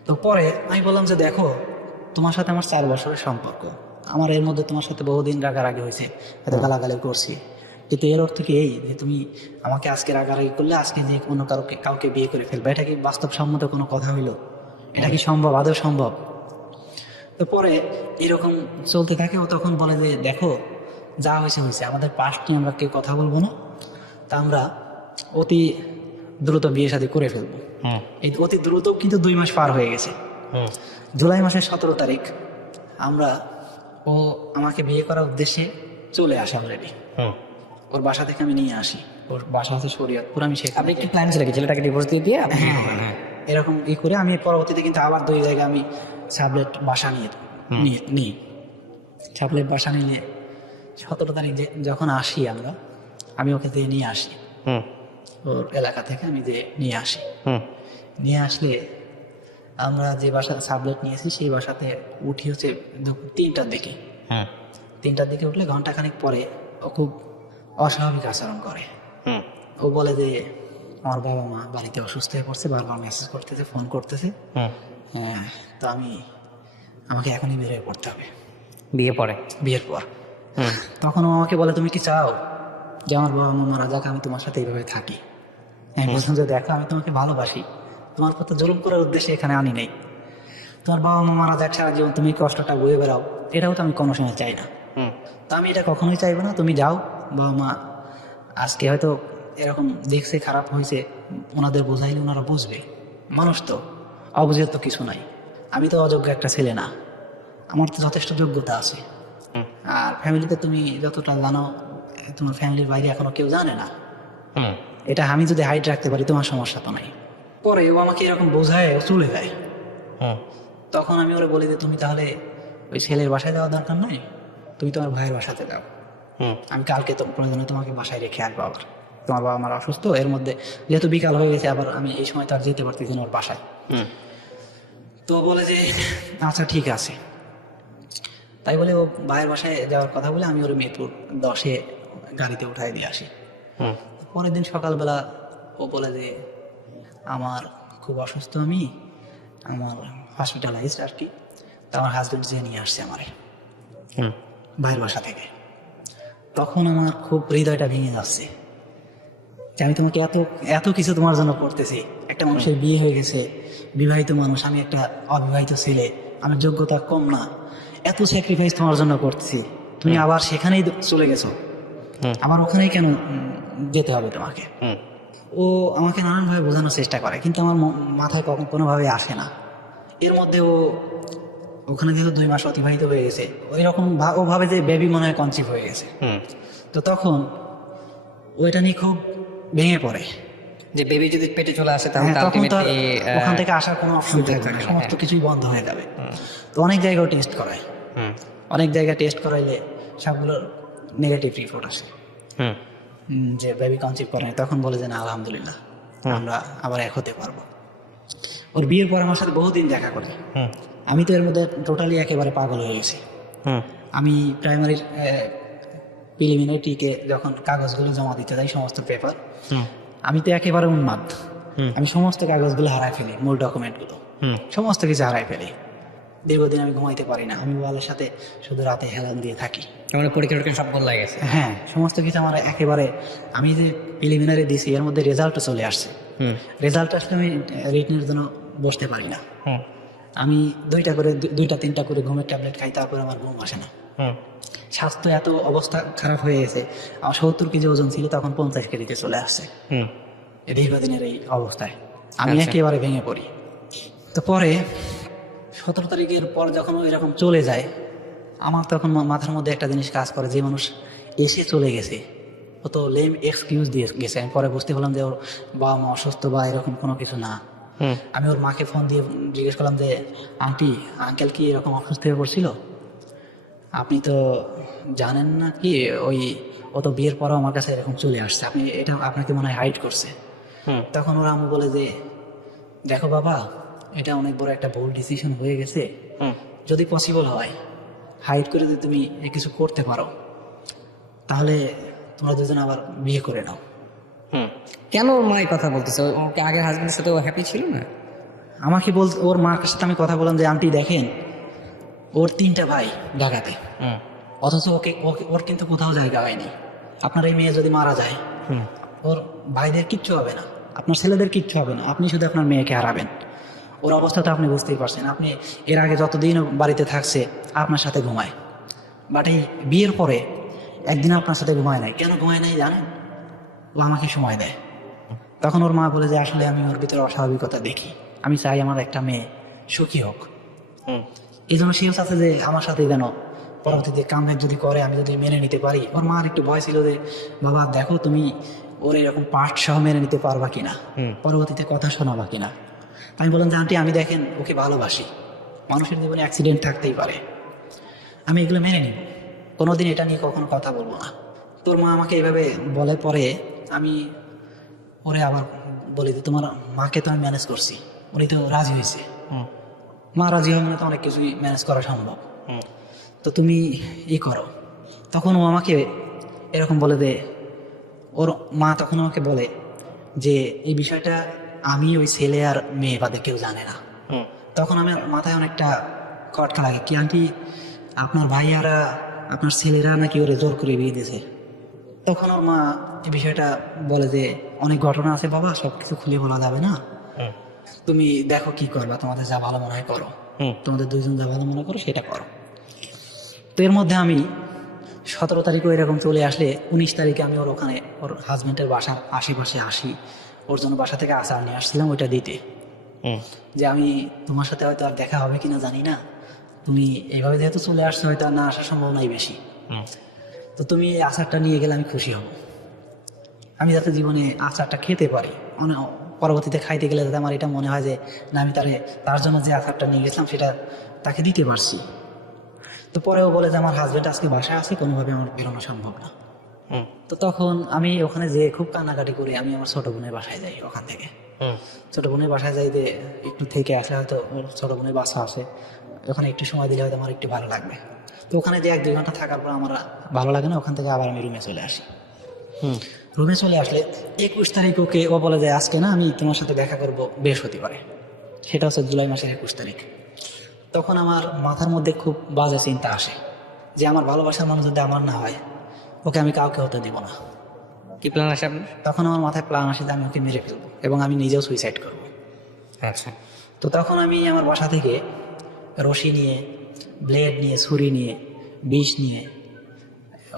তো পরে আমি বললাম যে দেখো তোমার সাথে আমার 4 বছরের সম্পর্ক, আমার এর মধ্যে তোমার সাথে বহুদিন রাগারাগি হয়েছে, এত গালাগালি করছি, কিন্তু এর অর্থ কি এই যে তুমি আমাকে আজকে রাগারাগি করলে আজকে যে অন্য কাউকে বিয়ে করে ফেলবে? এটা কি বাস্তবসম্মত কোনো কথা হইলো? এটা কি সম্ভব, আদৌ সম্ভব? তো পরে এরকম চলতে থাকে। ও তখন বলে যে দেখো যা হয়েছে হয়েছে, আমাদের পাস্ট নিয়ে আমরা কেউ কথা বলবো না, তা আমরা অতি দ্রুত বিয়ে শাদী করে ফেলবো। হুম, এই অতি দ্রুত কিন্তু 2 মাস পার হয়ে গেছে। হুম, জুলাই মাসের 17 তারিখ আমরা, ও আমাকে বিয়ে করার উদ্দেশ্যে চলে আসে অলরেডি। হুম। ওর বাসা থেকে আমি নিয়ে আসি, ওর বাসা আছে শরীয়তপুর, আমি সেখানে আপনি একটু প্ল্যান ছিল কি ছেলেটাকে ডিভোর্স দিয়ে দিয়ে আপনি? হ্যাঁ হ্যাঁ এরকম করে আমি পরবর্তীতে কিন্তু আবার 2 জায়গায় আমি সাবলেট বাসা নিই। সাবলেট বাসা নিলে 17 তারিখ যখন আসি আমি ওকে দিয়ে নিয়ে আসি, হুম, ওর এলাকা থেকে আমি যে নিয়ে আসি। হুম, নিয়ে আসলে আমরা যে বাসা সাবলেট নিয়েছি সেই বাসাতে উঠি হচ্ছে 3টার দিকে। হুম, 3টার দিকে উঠলে ঘন্টাখানিক পরে ও খুব অস্বাভাবিক আচরণ করে। ও বলে যে আমার বাবা মা বাড়িতে অসুস্থ হয়ে পড়ছে, বারবার মেসেজ করতেছে, ফোন করতেছে। হ্যাঁ, তো আমাকে এখনই বের হয়ে পড়তে হবে বিয়ে পরে? বিয়ের পর। তখন ও আমাকে বলে তুমি কি চাও যে আমার বাবা মা মারা যাক, আমি তোমার সাথে এইভাবে থাকি? আমি বললাম যে দেখো, আমি তোমাকে ভালোবাসি, তোমার প্রতি জুলুম করার উদ্দেশ্যে এখানে আনি নাই। তোমার বাবা মা মারা যাক, সারা জীবন তুমি কষ্টটা বয়ে বেড়াও, এটাও তো আমি কোনো সময় চাই না। তো আমি এটা কখনোই চাইবো না। তুমি যাও, বাবা মা আজকে হয়তো এরকম দেখছে, খারাপ হয়েছে, ওনাদের বোঝাইলে ওনারা বুঝবে। মানুষ তো, অবুঝের তো কিছু নাই। আমি তো অযোগ্য একটা ছেলে না, আমার তো যথেষ্ট যোগ্যতা আছে। আর ফ্যামিলিতে তুমি যতটা জানো, তোমার ফ্যামিলির বাইরে এখনো কেউ জানে না। এটা আমি যদি হাইট রাখতে পারি, তোমার সমস্যা তো নাই। পরে ও আমাকে এরকম বোঝায়, ও চলে যায়। তখন আমি ওরা বলি যে তুমি তাহলে ওই ছেলের বাসায় যাওয়ার দরকার নাই, তুমি তোমার ভাইয়ের বাসাতে যাও। আমি কালকে তো প্রয়োজনে তোমাকে বাসায় রেখে আসবো। আবার তোমার বাবা আমার অসুস্থ, এর মধ্যে যেহেতু বিকাল হয়ে গেছে, আবার আমি এই সময় তো আর যেতে পারতেছি না ওর বাসায়। তো বলে যে আচ্ছা ঠিক আছে। তাই বলে ও ভাইয়ের বাসায় যাওয়ার কথা বলে আমি ওর মিরপুর 10-এ গাড়িতে উঠাই দিয়ে আসি। পরের দিন সকালবেলা ও বলে যে আমার খুব অসুস্থ, আমার হসপিটালাইজড আর কি। তো আমার হাজব্যান্ড যে নিয়ে আসছে আমারে ভাইয়ের বাসা থেকে। তখন আমার খুব হৃদয়টা ভেঙে যাচ্ছে যে আমি তোমাকে এত এত কিছু তোমার জন্য করতেছি। একটা মানুষের বিয়ে হয়ে গেছে, বিবাহিত মানুষ, আমি একটা অবিবাহিত ছেলে, আমার যোগ্যতা কম না, এত স্যাক্রিফাইস তোমার জন্য করতেছি, তুমি আবার সেখানেই চলে গেছো, আবার ওখানেই কেন যেতে হবে তোমাকে? ও আমাকে নানানভাবে বোঝানোর চেষ্টা করে, কিন্তু আমার মাথায় কোনোভাবে আসে না। এর মধ্যে ওখানে যেহেতু 2 মাস অতিবাহিত হয়ে গেছে, ওই রকম ও ভাবে যে বেবি মনে হয় কনসিভ হয়ে গেছে। তো তখন ওইটা নিয়ে খুব ভেঙে পড়ে যে বেবি যদি পেটে চলে আসে তাহলে তখন তো ultimately, ওখান থেকে আসার কোনো অপশন থাকবে না, সমস্ত কিছুই বন্ধ হয়ে যাবে। তো অনেক জায়গায় টেস্ট করায়, অনেক জায়গায় টেস্ট করাইলে সবগুলোর নেগেটিভ রিপোর্ট আসে যে বেবি কনসিভ করে। তখন বলে যে না, আলহামদুলিল্লাহ, আমরা আবার এক হতে পারবো। ওর বিয়ের পর আমার সাথে বহুদিন দেখা করে। আমি তো এর মধ্যে টোটালি একেবারে পাগল হয়ে গেছি। আমি প্রাইমারির প্রিলিমিনারিটিকে যখন কাগজগুলো জমা দিতে যাই, সমস্ত পেপার, আমি তো একেবারে উন্মাদ। আমি সমস্ত কাগজগুলো হারাই ফেলি, মূল ডকুমেন্টগুলো সমস্ত কিছু হারাই ফেলি। দীর্ঘদিন আমি ঘুমাইতে পারি না, আমি ওয়ালের সাথে শুধু রাতে হেলান দিয়ে থাকি। মানে পরীক্ষা সব বদলা গেছে? হ্যাঁ, সমস্ত কিছু আমার একেবারে, আমি যে প্রিলিমিনারি দিছি এর মধ্যে রেজাল্টও চলে আসছে। রেজাল্ট আসলে আমি রিটেনের জন্য বসতে পারি না। আমি 2-3টা করে ঘুমের ট্যাবলেট খাই, তারপরে আমার ঘুম আসে না। স্বাস্থ্য এত অবস্থা খারাপ হয়ে গেছে, আমার 70 কেজি ওজন ছিল, তখন 50 কেজিতে চলে আসছে। দীর্ঘদিনের এই অবস্থায় আমি একেবারে ভেঙে পড়ি। তো পরে 17 তারিখের পর যখন ওই রকম চলে যায়, আমার তখন মাথার মধ্যে একটা জিনিস কাজ করে, যে মানুষ এসে চলে গেছে ও তো লেম এক্সকিউজ দিয়ে গেছে। আমি পরে বুঝতে পারলাম যে ওর বাবা মা অসুস্থ বা এরকম কোনো কিছু না। আমি ওর মাকে ফোন দিয়ে জিজ্ঞেস করলাম যে আন্টি, আঙ্কেল কি এরকম অসুস্থ হয়ে পড়ছিল? আপনি তো জানেন না কি, ও তো বিয়ের পরও আমার কাছে এরকম চলে আসছে, আপনি এটা আপনাকে মনে হয় হাইড করছে। তখন ওরা আম্মু বলে যে দেখো বাবা, এটা অনেক বড় একটা ভুল ডিসিশন হয়ে গেছে। যদি পসিবল হয় হাইড করে যদি তুমি কিছু করতে পারো, তাহলে তোমরা দুজন আবার বিয়ে করে নাও। কেন ওর মা এই কথা বলতেছে? ওকে আগের হাজবেন্ডের সাথে ও হ্যাপি ছিল না? আমাকে ওর মার সাথে আমি কথা বললাম যে আন্টি দেখেন, ওর 3টা ভাই ঢাকাতে, অথচ ওর কিন্তু কোথাও জায়গা হয়নি। আপনার এই মেয়ে যদি মারা যায়, ওর ভাইদের কিচ্ছু হবে না, আপনার ছেলেদের কিচ্ছু হবে না, আপনি শুধু আপনার মেয়েকে হারাবেন। ওর অবস্থা তো আপনি বুঝতেই পারছেন। আপনি এর আগে যতদিন বাড়িতে থাকছে আপনার সাথে ঘুমায়, বাট এই বিয়ের পরে একদিন আপনার সাথে ঘুমায় নাই। কেন ঘুমায় নাই জানেন? ও আমাকে সময় দেয়। তখন ওর মা বলে যে আসলে আমি ওর ভিতরে অস্বাভাবিকতা দেখি, আমি চাই আমার একটা মেয়ে সুখী হোক। এই জন্য সেও চাচ্ছে যে আমার সাথে যেন পরবর্তীতে কামব্যাক যদি করে, আমি যদি মেনে নিতে পারি। ওর মার একটু ভয় ছিল যে বাবা দেখো তুমি ওর এরকম পার্ট সহ মেনে নিতে পারবা কিনা, পরবর্তীতে কথা শোনাবা কিনা। আমি বললাম যে আন্টি, আমি দেখেন ওকে ভালোবাসি, মানুষের জীবনে অ্যাক্সিডেন্ট থাকতেই পারে, আমি এগুলো মেনে নিব, কোনোদিন এটা নিয়ে কখনো কথা বলবো না। তোর মা আমাকে এইভাবে বলে, পরে আমি ওরে আবার বলি যে তোমার মাকে তো আমি ম্যানেজ করছি, উনি তো রাজি হয়েছে। মা রাজি হবে না তো অনেক কিছুই ম্যানেজ করা সম্ভব। তো তুমি করো, তখন ও আমাকে এরকম বলে দে, ওর মা তখন আমাকে বলে যে এই বিষয়টা আমি, ওই ছেলে আর মেয়ে বাদে কেউ জানে না। তখন আমার মাথায় অনেকটা খটকা লাগে, কি আন্টি আপনার ভাইয়ারা, আপনার ছেলেরা নাকি ওরে জোর করে বিয়ে দিয়েছে। তখন ওর মা এই বিষয়টা বলে যে অনেক ঘটনা আছে বাবা, সব কিছু খুলে বলা যাবে না, তুমি দেখো কি করবা, তোমাদের যা ভালো মনে হয় করো, তোমাদের দুইজন যা ভালো মনে করো সেটা করো। তো এর মধ্যে আমি 17 তারিখে এরকম চলে আসলে 19 তারিখে আমি ওর ওখানে ওর হাজবেন্ডের বাসার আশেপাশে আসি, ওর জন্য বাসা থেকে আচার নিয়ে আসছিলাম ওইটা দিতে, যে আমি তোমার সাথে হয়তো আর দেখা হবে কিনা জানি না, তুমি এইভাবে যেহেতু চলে আসছো হয়তো আর না আসার সম্ভাবনাই বেশি, তো তুমি এই আচারটা নিয়ে গেলে আমি খুশি হব, আমি যাতে জীবনে আচারটা খেতে পারি, পরবর্তীতে খাইতে গেলে যাতে আমার এটা মনে হয় যে না আমি তার জন্য যে আচারটা নিয়ে গেছিলাম সেটা তাকে দিতে পারছি। তো পরেও বলে যে আমার হাজবেন্ড আজকে বাসায় আছে, কোনোভাবে আমার বেরোনো সম্ভব না। তো তখন আমি ওখানে যেয়ে খুব কান্নাকাটি করি, আমি আমার ছোট বোনের বাসায় যাই। ওখান থেকে ছোট বোনের বাসায় যাই, যে একটু থেকে আসলে হয়তো ওর ছোট বোনের বাসা আছে, ওখানে একটু সময় দিলে হয়তো আমার একটু ভালো লাগবে। তো ওখানে যে 1-2 ঘন্টা থাকার পর আমার ভালো লাগে না, ওখান থেকে আবার আমি রুমে চলে আসি। রুমে চলে আসলে 21 তারিখ ওকে ও বলে যে আজকে না আমি তোমার সাথে দেখা করবো বৃহস্পতিবারে, সেটা হচ্ছে জুলাই মাসের 21 তারিখ। তখন আমার মাথার মধ্যে খুব বাজে চিন্তা আসে যে আমার ভালোবাসার মানুষ যদি আমার না হয়, ওকে আমি কাউকে হতে দিব না। কি প্ল্যান আছে আপনার? তখন আমার মাথায় প্ল্যান আসে যে আমি ওকে মেরে ফেলবো এবং আমি নিজেও সুইসাইড করব। আচ্ছা। তো তখন আমি আমার বাসা থেকে রশি নিয়ে, ব্লেড নিয়ে, ছুরি নিয়ে, বিষ নিয়ে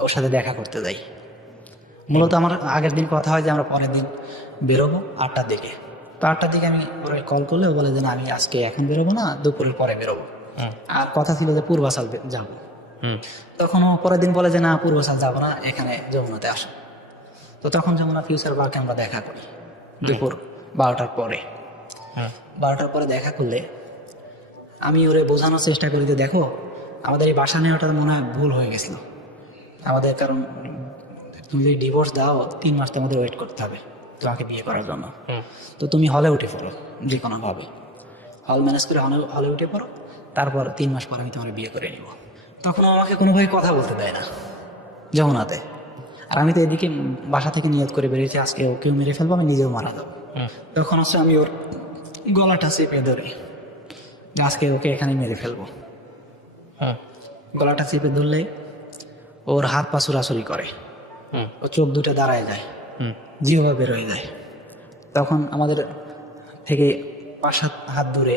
ওর সাথে দেখা করতে যাই। মূলত আমার আগের দিন কথা হয় যে আমরা পরের দিন বেরোবো 8টার দিকে। তো 8টার দিকে আমি ওরা কল করলে ও বলে যে না আমি আজকে এখন বেরোবো না, দুপুরের পরে বেরোবো। আর কথা ছিল যে পূর্বাচল যাবো। তখন ও পরের দিন বলে যে না পূর্বাচল যাবো না, এখানে যমুনাতে আসো। তো তখন যমুনা ফিউচার পার্কে আমরা দেখা করি দুপুর 12টার পরে। 12টার পরে দেখা করলে আমি ওরে বোঝানোর চেষ্টা করি যে দেখো আমাদের এই বাসা নেওয়াটা মনে হয় ভুল হয়ে গেছিল আমাদের, কারণ তুমি যদি ডিভোর্স দাও 3 মাস তোমাদের ওয়েট করতে হবে তোমাকে বিয়ে করার জন্য। তো তুমি হলে উঠে পড়ো, যে কোনোভাবে হল ম্যানেজ করে হলে উঠে পড়ো, তারপর 3 মাস পর আমি তোমার বিয়ে করে নিব। তখন আমাকে কোনোভাবে কথা বলতে দেয় না যমুনাতে। আর আমি তো এদিকে বাসা থেকে নিয়ত করে বেরিয়েছি আজকে ওকেও মেরে ফেলবো, আমি নিজেও মারা যাবো। তখন হচ্ছে আমি ওর গলাটা চেপে ধরি, আজকে ওকে এখানে মেরে ফেলবো। গলাটা চেপে ধরলে ওর হাত পা চুরাচুরি করে, ও চোখ দুটো দাঁড়ায় যায়, জিহ্বা বের হয়ে যায়। তখন আমাদের থেকে 5-7 হাত দূরে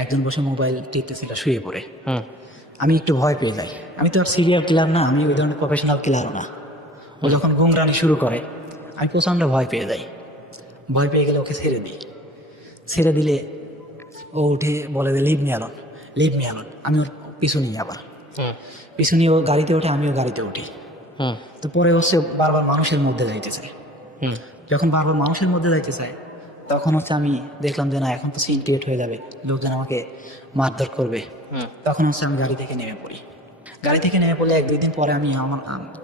একজন বসে মোবাইল টিপতেছিল শুয়ে পড়ে। আমি একটু ভয় পেয়ে যাই, আমি তো আর সিরিয়াল কিলার না, আমি ওই ধরনের প্রফেশনাল কিলারও না। ও যখন গুমরানি শুরু করে আমি প্রচণ্ড ভয় পেয়ে যাই। ভয় পেয়ে গেলে ওকে ছেড়ে দিই, ছেড়ে দিলে ও উঠে বলে যে leave me alone, leave me alone. আমি ওর পিছু নিই, আবার পিছু নিয়ে ও গাড়িতে ওঠে, আমিও গাড়িতে উঠি। তো পরে হচ্ছে বারবার মানুষের মধ্যে যাইতে চাই। যখন বারবার মানুষের মধ্যে যাইতে চাই তখন হচ্ছে আমি দেখলাম যে না এখন তো সিন ক্রিয়েট হয়ে যাবে, লোকজন আমাকে মারধর করবে। তখন হচ্ছে আমি গাড়ি থেকে নেমে পড়ি। গাড়ি থেকে নেমে পড়লে 1-2 দিন পরে আমি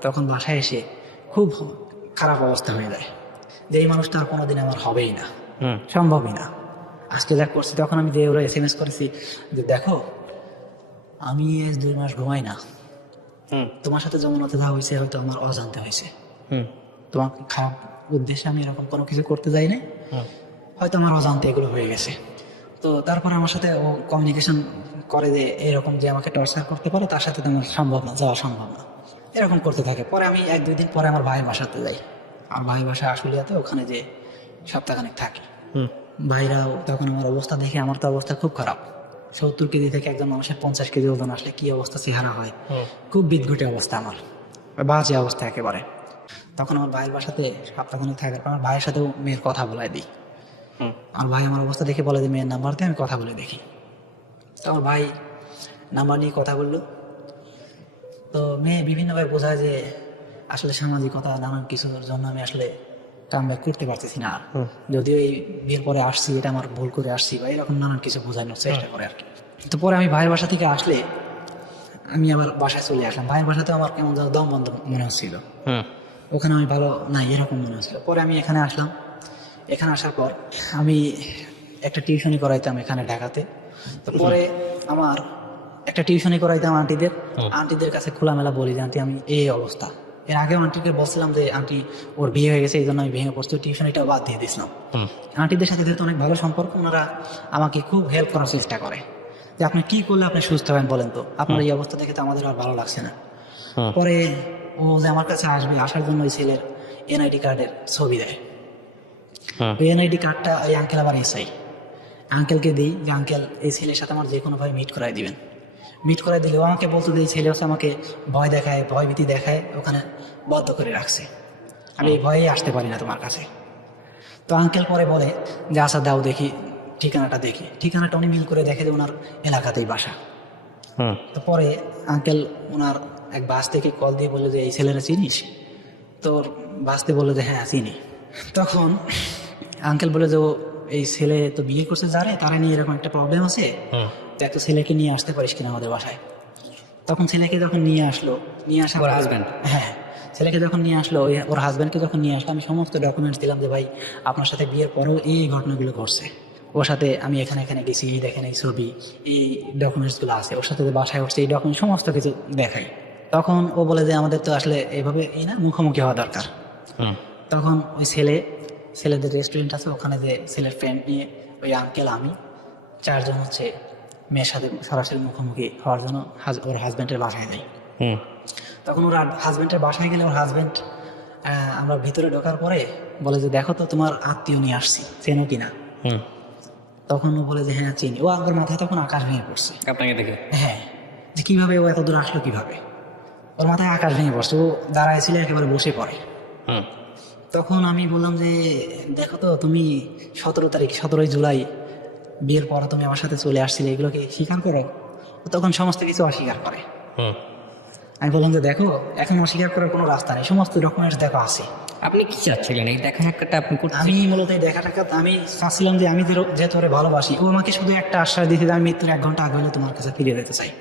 তখন বাসায় এসে খুব খারাপ অবস্থা হয়ে যায় যে এই মানুষটা আর কোনোদিন আমার হবেই না, সম্ভবই না। আজকে যা করছি, তখন আমি যে ওরা SMS করেছি যে দেখো আমি 2 মাস ঘুমাই না, তোমার সাথে যমুনাতে যা হয়েছে হয়তো আমার অজান্তে হয়েছে, তোমার খারাপ উদ্দেশ্যে আমি এরকম কোনো কিছু করতে যাই না, হয়তো আমার অজান্তে এগুলো হয়ে গেছে। তো তারপরে আমার সাথে ও কমিউনিকেশন করে যে এরকম যে আমাকে টর্চার করতে পারে, তার সাথে তো আমার সম্ভব না, যাওয়া সম্ভব না, এরকম করতে থাকে। পরে আমি 1-2 দিন পরে আমার ভাইয়ের বাসাতে যাই। আমার ভাইয়ের বাসা আশুলিয়াতে, ওখানে যে সপ্তাহখানেক থাকি। ভাইরাও তখন আমার অবস্থা দেখে, আমার তো অবস্থা খুব খারাপ, 70 কেজি থেকে একজন মানুষের 50 কেজি ওজন আসলে কি অবস্থা চেহারা হয়, খুব বিদঘুটে অবস্থা, আমার বাজে অবস্থা একেবারে। তখন আমার ভাইয়ের বাসাতে সপ্তাহখানেক থাকার পর আমার ভাইয়ের সাথেও মেয়ের কথা বলাই দিই। আমার ভাই আমার অবস্থা দেখে বলে যে মেয়ের নাম্বার দিয়ে আমি কথা বলে দেখি। তো আমার ভাই নাম্বার নিয়ে কথা বললো। তো মেয়ে বিভিন্নভাবে বোঝায় যে আসলে সামাজিকতা নানান কিছুর জন্য আমি আসলে কামব্যাক করতে পারতেছি না, যদিও এই বিয়ের পরে আসছি, এটা আমার ভুল করে আসছি, বা এরকম নানান কিছু বোঝানোর চেষ্টা করে আর কি। তো পরে আমি ভাইয়ের বাসা থেকে আসলে আমি আবার বাসায় চলে আসলাম। ভাইয়ের বাসাতেও আমার কেমন যেন দম বন্ধ মনে হচ্ছিল, ওখানে আমি ভালো নাই এরকম মনে হচ্ছিল। পরে আমি এখানে আসলাম। এখানে আসার পর আমি একটা টিউশনি করাইতাম এখানে ঢাকাতে। তো পরে আমার একটা টিউশনি করাইতাম আন্টিদের কাছে খোলামেলা বলি যে আন্টি আমি এই অবস্থা। এর আগেও আন্টিকে বলছিলাম যে আন্টি ওর বিয়ে হয়ে গেছে, এই জন্য আমি ভেঙে পড়ছি, টিউশনিটাও বাদ দিয়ে দিয়েছিলাম। আন্টিদের সাথে যেহেতু অনেক ভালো সম্পর্ক, ওনারা আমাকে খুব হেল্প করার চেষ্টা করে যে আপনি কি করলে আপনি সুস্থ হবেন বলেন তো, আপনার এই অবস্থা দেখে তো আমাদের আর ভালো লাগছে না। পরে ও যে আমার কাছে আসবে, আসার জন্য ওই ছেলের এনআইডি কার্ডের ছবি দেয়। ওই এনআইডি কার্ডটা ওই আঙ্কেল আবার এসআই আঙ্কেলকে দিই যে আঙ্কেল এই ছেলের সাথে আমার যে কোনোভাবে মিট করাই দিবেন। মিট করাই দিলে ও আমাকে বলতো যে এই ছেলে হচ্ছে আমাকে ভয় দেখায়, ভয় ভীতি দেখায়, ওখানে বদ্ধ করে রাখছে, আমি এই ভয়েই আসতে পারি না তোমার কাছে। তো আঙ্কেল পরে বলে যে আচ্ছা দাও দেখি ঠিকানাটা, দেখি ঠিকানাটা উনি মিল করে দেখে যে ওনার এলাকাতেই বাসা। তো পরে আঙ্কেল ওনার এক বাস থেকে কল দিয়ে বললো যে এই ছেলেরা চিনিস? তোর বাসতে বললো যে হ্যাঁ চিনি। তখন আঙ্কেল বলে যে ও এই ছেলে তো বিয়ে করছে যারে, তারা নিয়ে এরকম একটা প্রবলেম আছে, তো একটা ছেলেকে নিয়ে আসতে পারিস কিনা আমাদের বাসায়। তখন ছেলেকে যখন নিয়ে আসলো, নিয়ে আসা ওর হাজব্যান্ড, হ্যাঁ ছেলেকে যখন নিয়ে আসলো, ওর হাজব্যান্ডকে যখন নিয়ে আসলো, আমি সমস্ত ডকুমেন্টস দিলাম যে ভাই আপনার সাথে বিয়ের পরেও এই ঘটনাগুলো ঘটছে, ওর সাথে আমি এখানে গেছি, এই দেখেন এই ছবি, এই ডকুমেন্টসগুলো আছে, ওর সাথে যে বাসায় উঠছে এই ডকুমেন্ট সমস্ত কিছু দেখাই। তখন ও বলে যে আমাদের তো আসলে এইভাবে মুখোমুখি হওয়া দরকার। তখন ওই ছেলেদের রেস্টুরেন্ট আছে, ওখানে যে ছেলের ফ্রেন্ড নিয়ে ওই আঙ্কেল আমি চারজন হচ্ছে মেয়ের সাথে সরাসরি মুখোমুখি হওয়ার জন্য ওর হাজব্যান্ডের বাসায় যাই। তখন ওর হাজব্যান্ডের বাসায় গেলে ওর হাজব্যান্ড, আমরা ভিতরে ঢোকার পরে বলে যে দেখো তো তোমার আত্মীয় নিয়ে আসছি, চেনো কিনা? তখন ও বলে যে হ্যাঁ চিনি। ও আমার মাথায় তখন আকাশ ভেঙে পড়ছে আপনাকে দেখে। হ্যাঁ, যে কিভাবে ও এত দূর আসলো কিভাবে, ওর মাথায় আকাশ ভেঙে পড়ছে। ও দাঁড়াইছিল একেবারে বসে পড়ে। তখন আমি বললাম যে দেখো তো তুমি 17 জুলাই বিয়ের পর তুমি আমার সাথে চলে আসছিলে, এগুলোকে স্বীকার করো? তখন সমস্ত কিছু অস্বীকার করে। আমি বললাম যে দেখো এখন অস্বীকার করার কোনো রাস্তা নেই, সমস্ত ডকুমেন্টস দেখো আছে। আপনি কি চাচ্ছিলেন এই দেখা সাক্ষাৎটা আপনি করতে? আমি মূলত এই দেখা টাকা আমি চাচ্ছিলাম যে আমি যেহেতু ওরে ভালোবাসি, ও আমাকে শুধু একটা আশ্বাস দিতে যে আমি মৃত্যুর 1 ঘন্টা আগে হলে তোমার কাছে ফিরে যেতে চাই।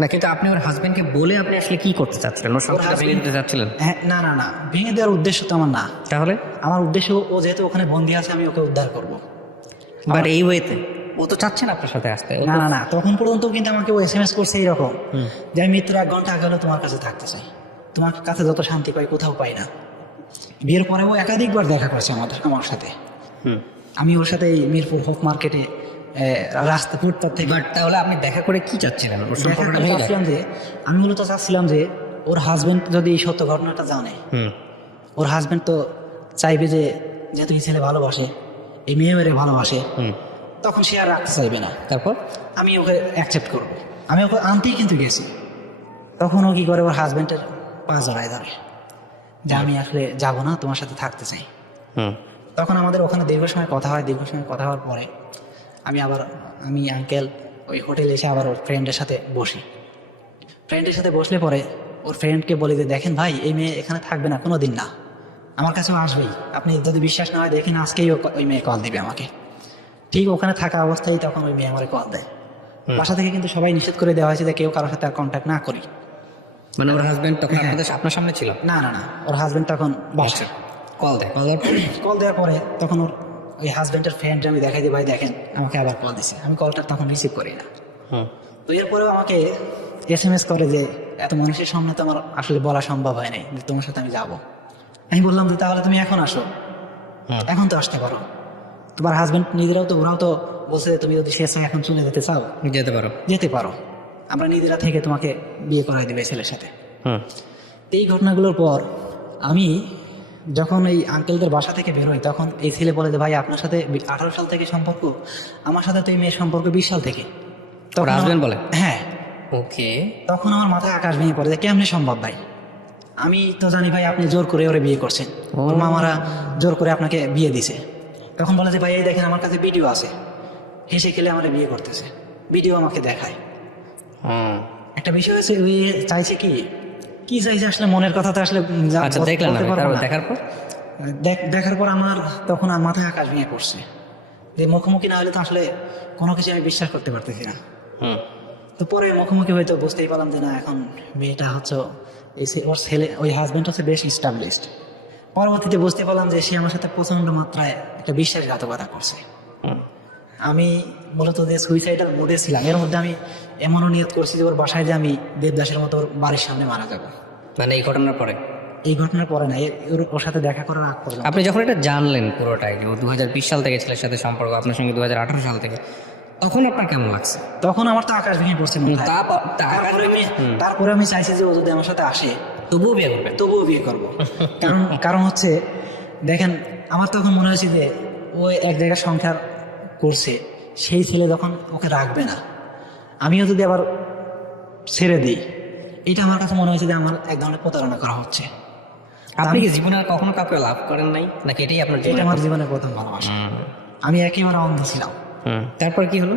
না, কিন্তু আপনি ওর হাজবেন্ডকে বলে আপনি আসলে কি করতে চাচ্ছিলেন? ওর সংসারটা ভেঙে দিতে চাচ্ছিলেন? হ্যাঁ, না, ভেঙে দেওয়ার উদ্দেশ্য তো আমার না। তাহলে আমার উদ্দেশ্য ও যেহেতু ওখানে বন্দি আছে, আমি ওকে উদ্ধার করবো। বাট এই ওয়েতে ও তো চাচ্ছেন আপনার সাথে আসতে। না, তখন পর্যন্ত কিন্তু আমাকে ও SMS করছে এইরকম যে আমি মৃত্যুর 1 ঘন্টা আগে হলে তোমার কাছে থাকতে চাই, তোমার কাছে যত শান্তি পাই কোথাও পাই না। বিয়ের পরে ও একাধিকবার দেখা করছে আমার সাথে। আমি ওর সাথে এই মিরপুর হোপ মার্কেটে রাস্তা ফুটপাথ থেকে। বাট তাহলে আপনি দেখা করে কি চাচ্ছিলেন? ওর সম্পর্কটা ভেঙে গেল। আমি মূলত চাচ্ছিলাম যে ওর হাজবেন্ড যদি এই সত্য ঘটনাটা জানে, ওর হাজবেন্ড তো চাইবে যে যেহেতু এই ছেলে ভালোবাসে, এই মেয়ে ভালোবাসে, তখন সে আর রাখতে চাইবে না। তারপর আমি ওকে অ্যাকসেপ্ট করবো, আমি ওকে আনতেই কিন্তু গেছি। তখন ও কি করে, ওর হাজবেন্ডের পা জড়ায় ধরে যে আমি আসলে যাবো না, তোমার সাথে থাকতে চাই। তখন আমাদের ওখানে দীর্ঘ সময় কথা হওয়ার পরে আমি আঙ্কেল ওই হোটেলে এসে আবার ওর ফ্রেন্ডের সাথে বসলে পরে ওর ফ্রেন্ডকে বলি যে দেখেন ভাই এই মেয়ে এখানে থাকবে না কোনো দিন না, আমার কাছেও আসবেই, আপনি যদি বিশ্বাস না হয় দেখেন আজকেই ওই মেয়ে কল দিবে আমাকে। ঠিক ওখানে থাকা অবস্থায় তখন ওই মেয়ে আমার কল দেয়। বাসা থেকে কিন্তু সবাই নিষেধ করে দেওয়া হয়েছে যে কেউ কারোর সাথে আর কন্ট্যাক্ট না করি। মানে ওর হাজবেন্ড তখন আপনার সামনে ছিল? না, ওর হাজবেন্ড তখন বাসা কল দেয়। কল দেওয়ার পরে তখন ওর ওই হাজবেন্ডের ফ্রেন্ড আমি দেখাই দিই, ভাই দেখেন আমাকে আবার কল দিছে, আমি কলটা তখন রিসিভ করি না। তো এরপরেও আমাকে SMS করে যে এত মানুষের সামনে তো আমার আসলে বলা সম্ভব হয় নাই যে তোমার সাথে আমি যাবো। আমি বললাম যে তাহলে তুমি এখন আসো, এখন তো আসতে পারো। তোমার হাজবেন্ড ওরাও তো বলছে যে তুমি যদি শেষ হয় এখন চলে যেতে চাও, যেতে পারো, আমরা নিজেরা থেকে তোমাকে বিয়ে করাই দিবে ছেলের সাথে। এই ঘটনাগুলোর পর আমি যখন এই আঙ্কেলদের বাসা থেকে বেরোই, তখন এই ছেলে বলে যে ভাই আপনার সাথে 18 সাল থেকে সম্পর্ক, আমার সাথে তো এই মেয়ের সম্পর্ক 20 সাল থেকে। তখন হাজবেন্ড বলে হ্যাঁ। ওকে। তখন আমার মাথায় আকাশ ভেঙে পড়ে যে কেমনে সম্ভব ভাই, আমি তো জানি ভাই আপনি জোর করে ওরে বিয়ে করছেন, ওর মামারা জোর করে আপনাকে বিয়ে দিছে। তখন বলে যে ভাই এই দেখেন আমার কাছে ভিডিও আছে, হেসে খেলে আমার বিয়ে করতেছে, ভিডিও আমাকে দেখায়। একটা বিষয় আছে, ওই চাইছে কি চাইছে আসলে মনের কথা তো আসলে দেখার পর আমার তখন মাথায় আকাশ ভেঙে পড়ছে যে মুখোমুখি না হলে তো আসলে কোনো কিছু আমি বিশ্বাস করতে পারতেছি না। তো পরে মুখোমুখি হয়তো বুঝতেই পারলাম যে না এখন মেয়েটা হচ্ছে ওর ছেলে, ওই হাজবেন্ড হচ্ছে বেশ ইস্টাবলিশড। পরবর্তীতে বুঝতে পারলাম যে সে আমার সাথে প্রচন্ড মাত্রায় একটা বিশ্বাসঘাতকতা করছে। আমি মূলত যে সুইসাইডাল মোডে ছিলাম, এর মধ্যে আমি এমনও নিয়ত করছি যে ওর বাসায় যে আমি দেবদাসের মতো ওর বাড়ির সামনে মারা যাবো। মানে এই ঘটনার পরে এই ঘটনার পরে না, ওর সাথে দেখা করার আগ পর্যন্ত। আপনি যখন এটা জানলেন পুরোটাই যে ও 2020 সাল থেকে ছেলের সাথে সম্পর্ক, আপনার সঙ্গে 2018 সাল থেকে, তখন আপনার কেমন লাগছে? তখন আমার তো আকাশ ভেঙে পড়ছে মাথায়। তারপরে আমি চাইছি যে ও যদি আমার সাথে আসে তবুও বিয়ে করবেন? তবুও বিয়ে করবো। কারণ হচ্ছে দেখেন, আমার তখন মনে হয়েছে যে ও এক জায়গায় সংসার করছে, সেই ছেলে যখন ওকে রাখবে না, আমিও যদি আবার ছেড়ে দিই, এটা আমার কাছে মনে হয়েছে যে আমার এক ধরনের প্রতারণা করা হচ্ছে। আপনি কি জীবনে আর কখনো কাউকে লাভ করেন নাই, নাকি এটাই আপনার এটা আমার জীবনের প্রথম ভালোবাসা। আমি একেবারে অন্ধ ছিলাম। তারপর কি হলো?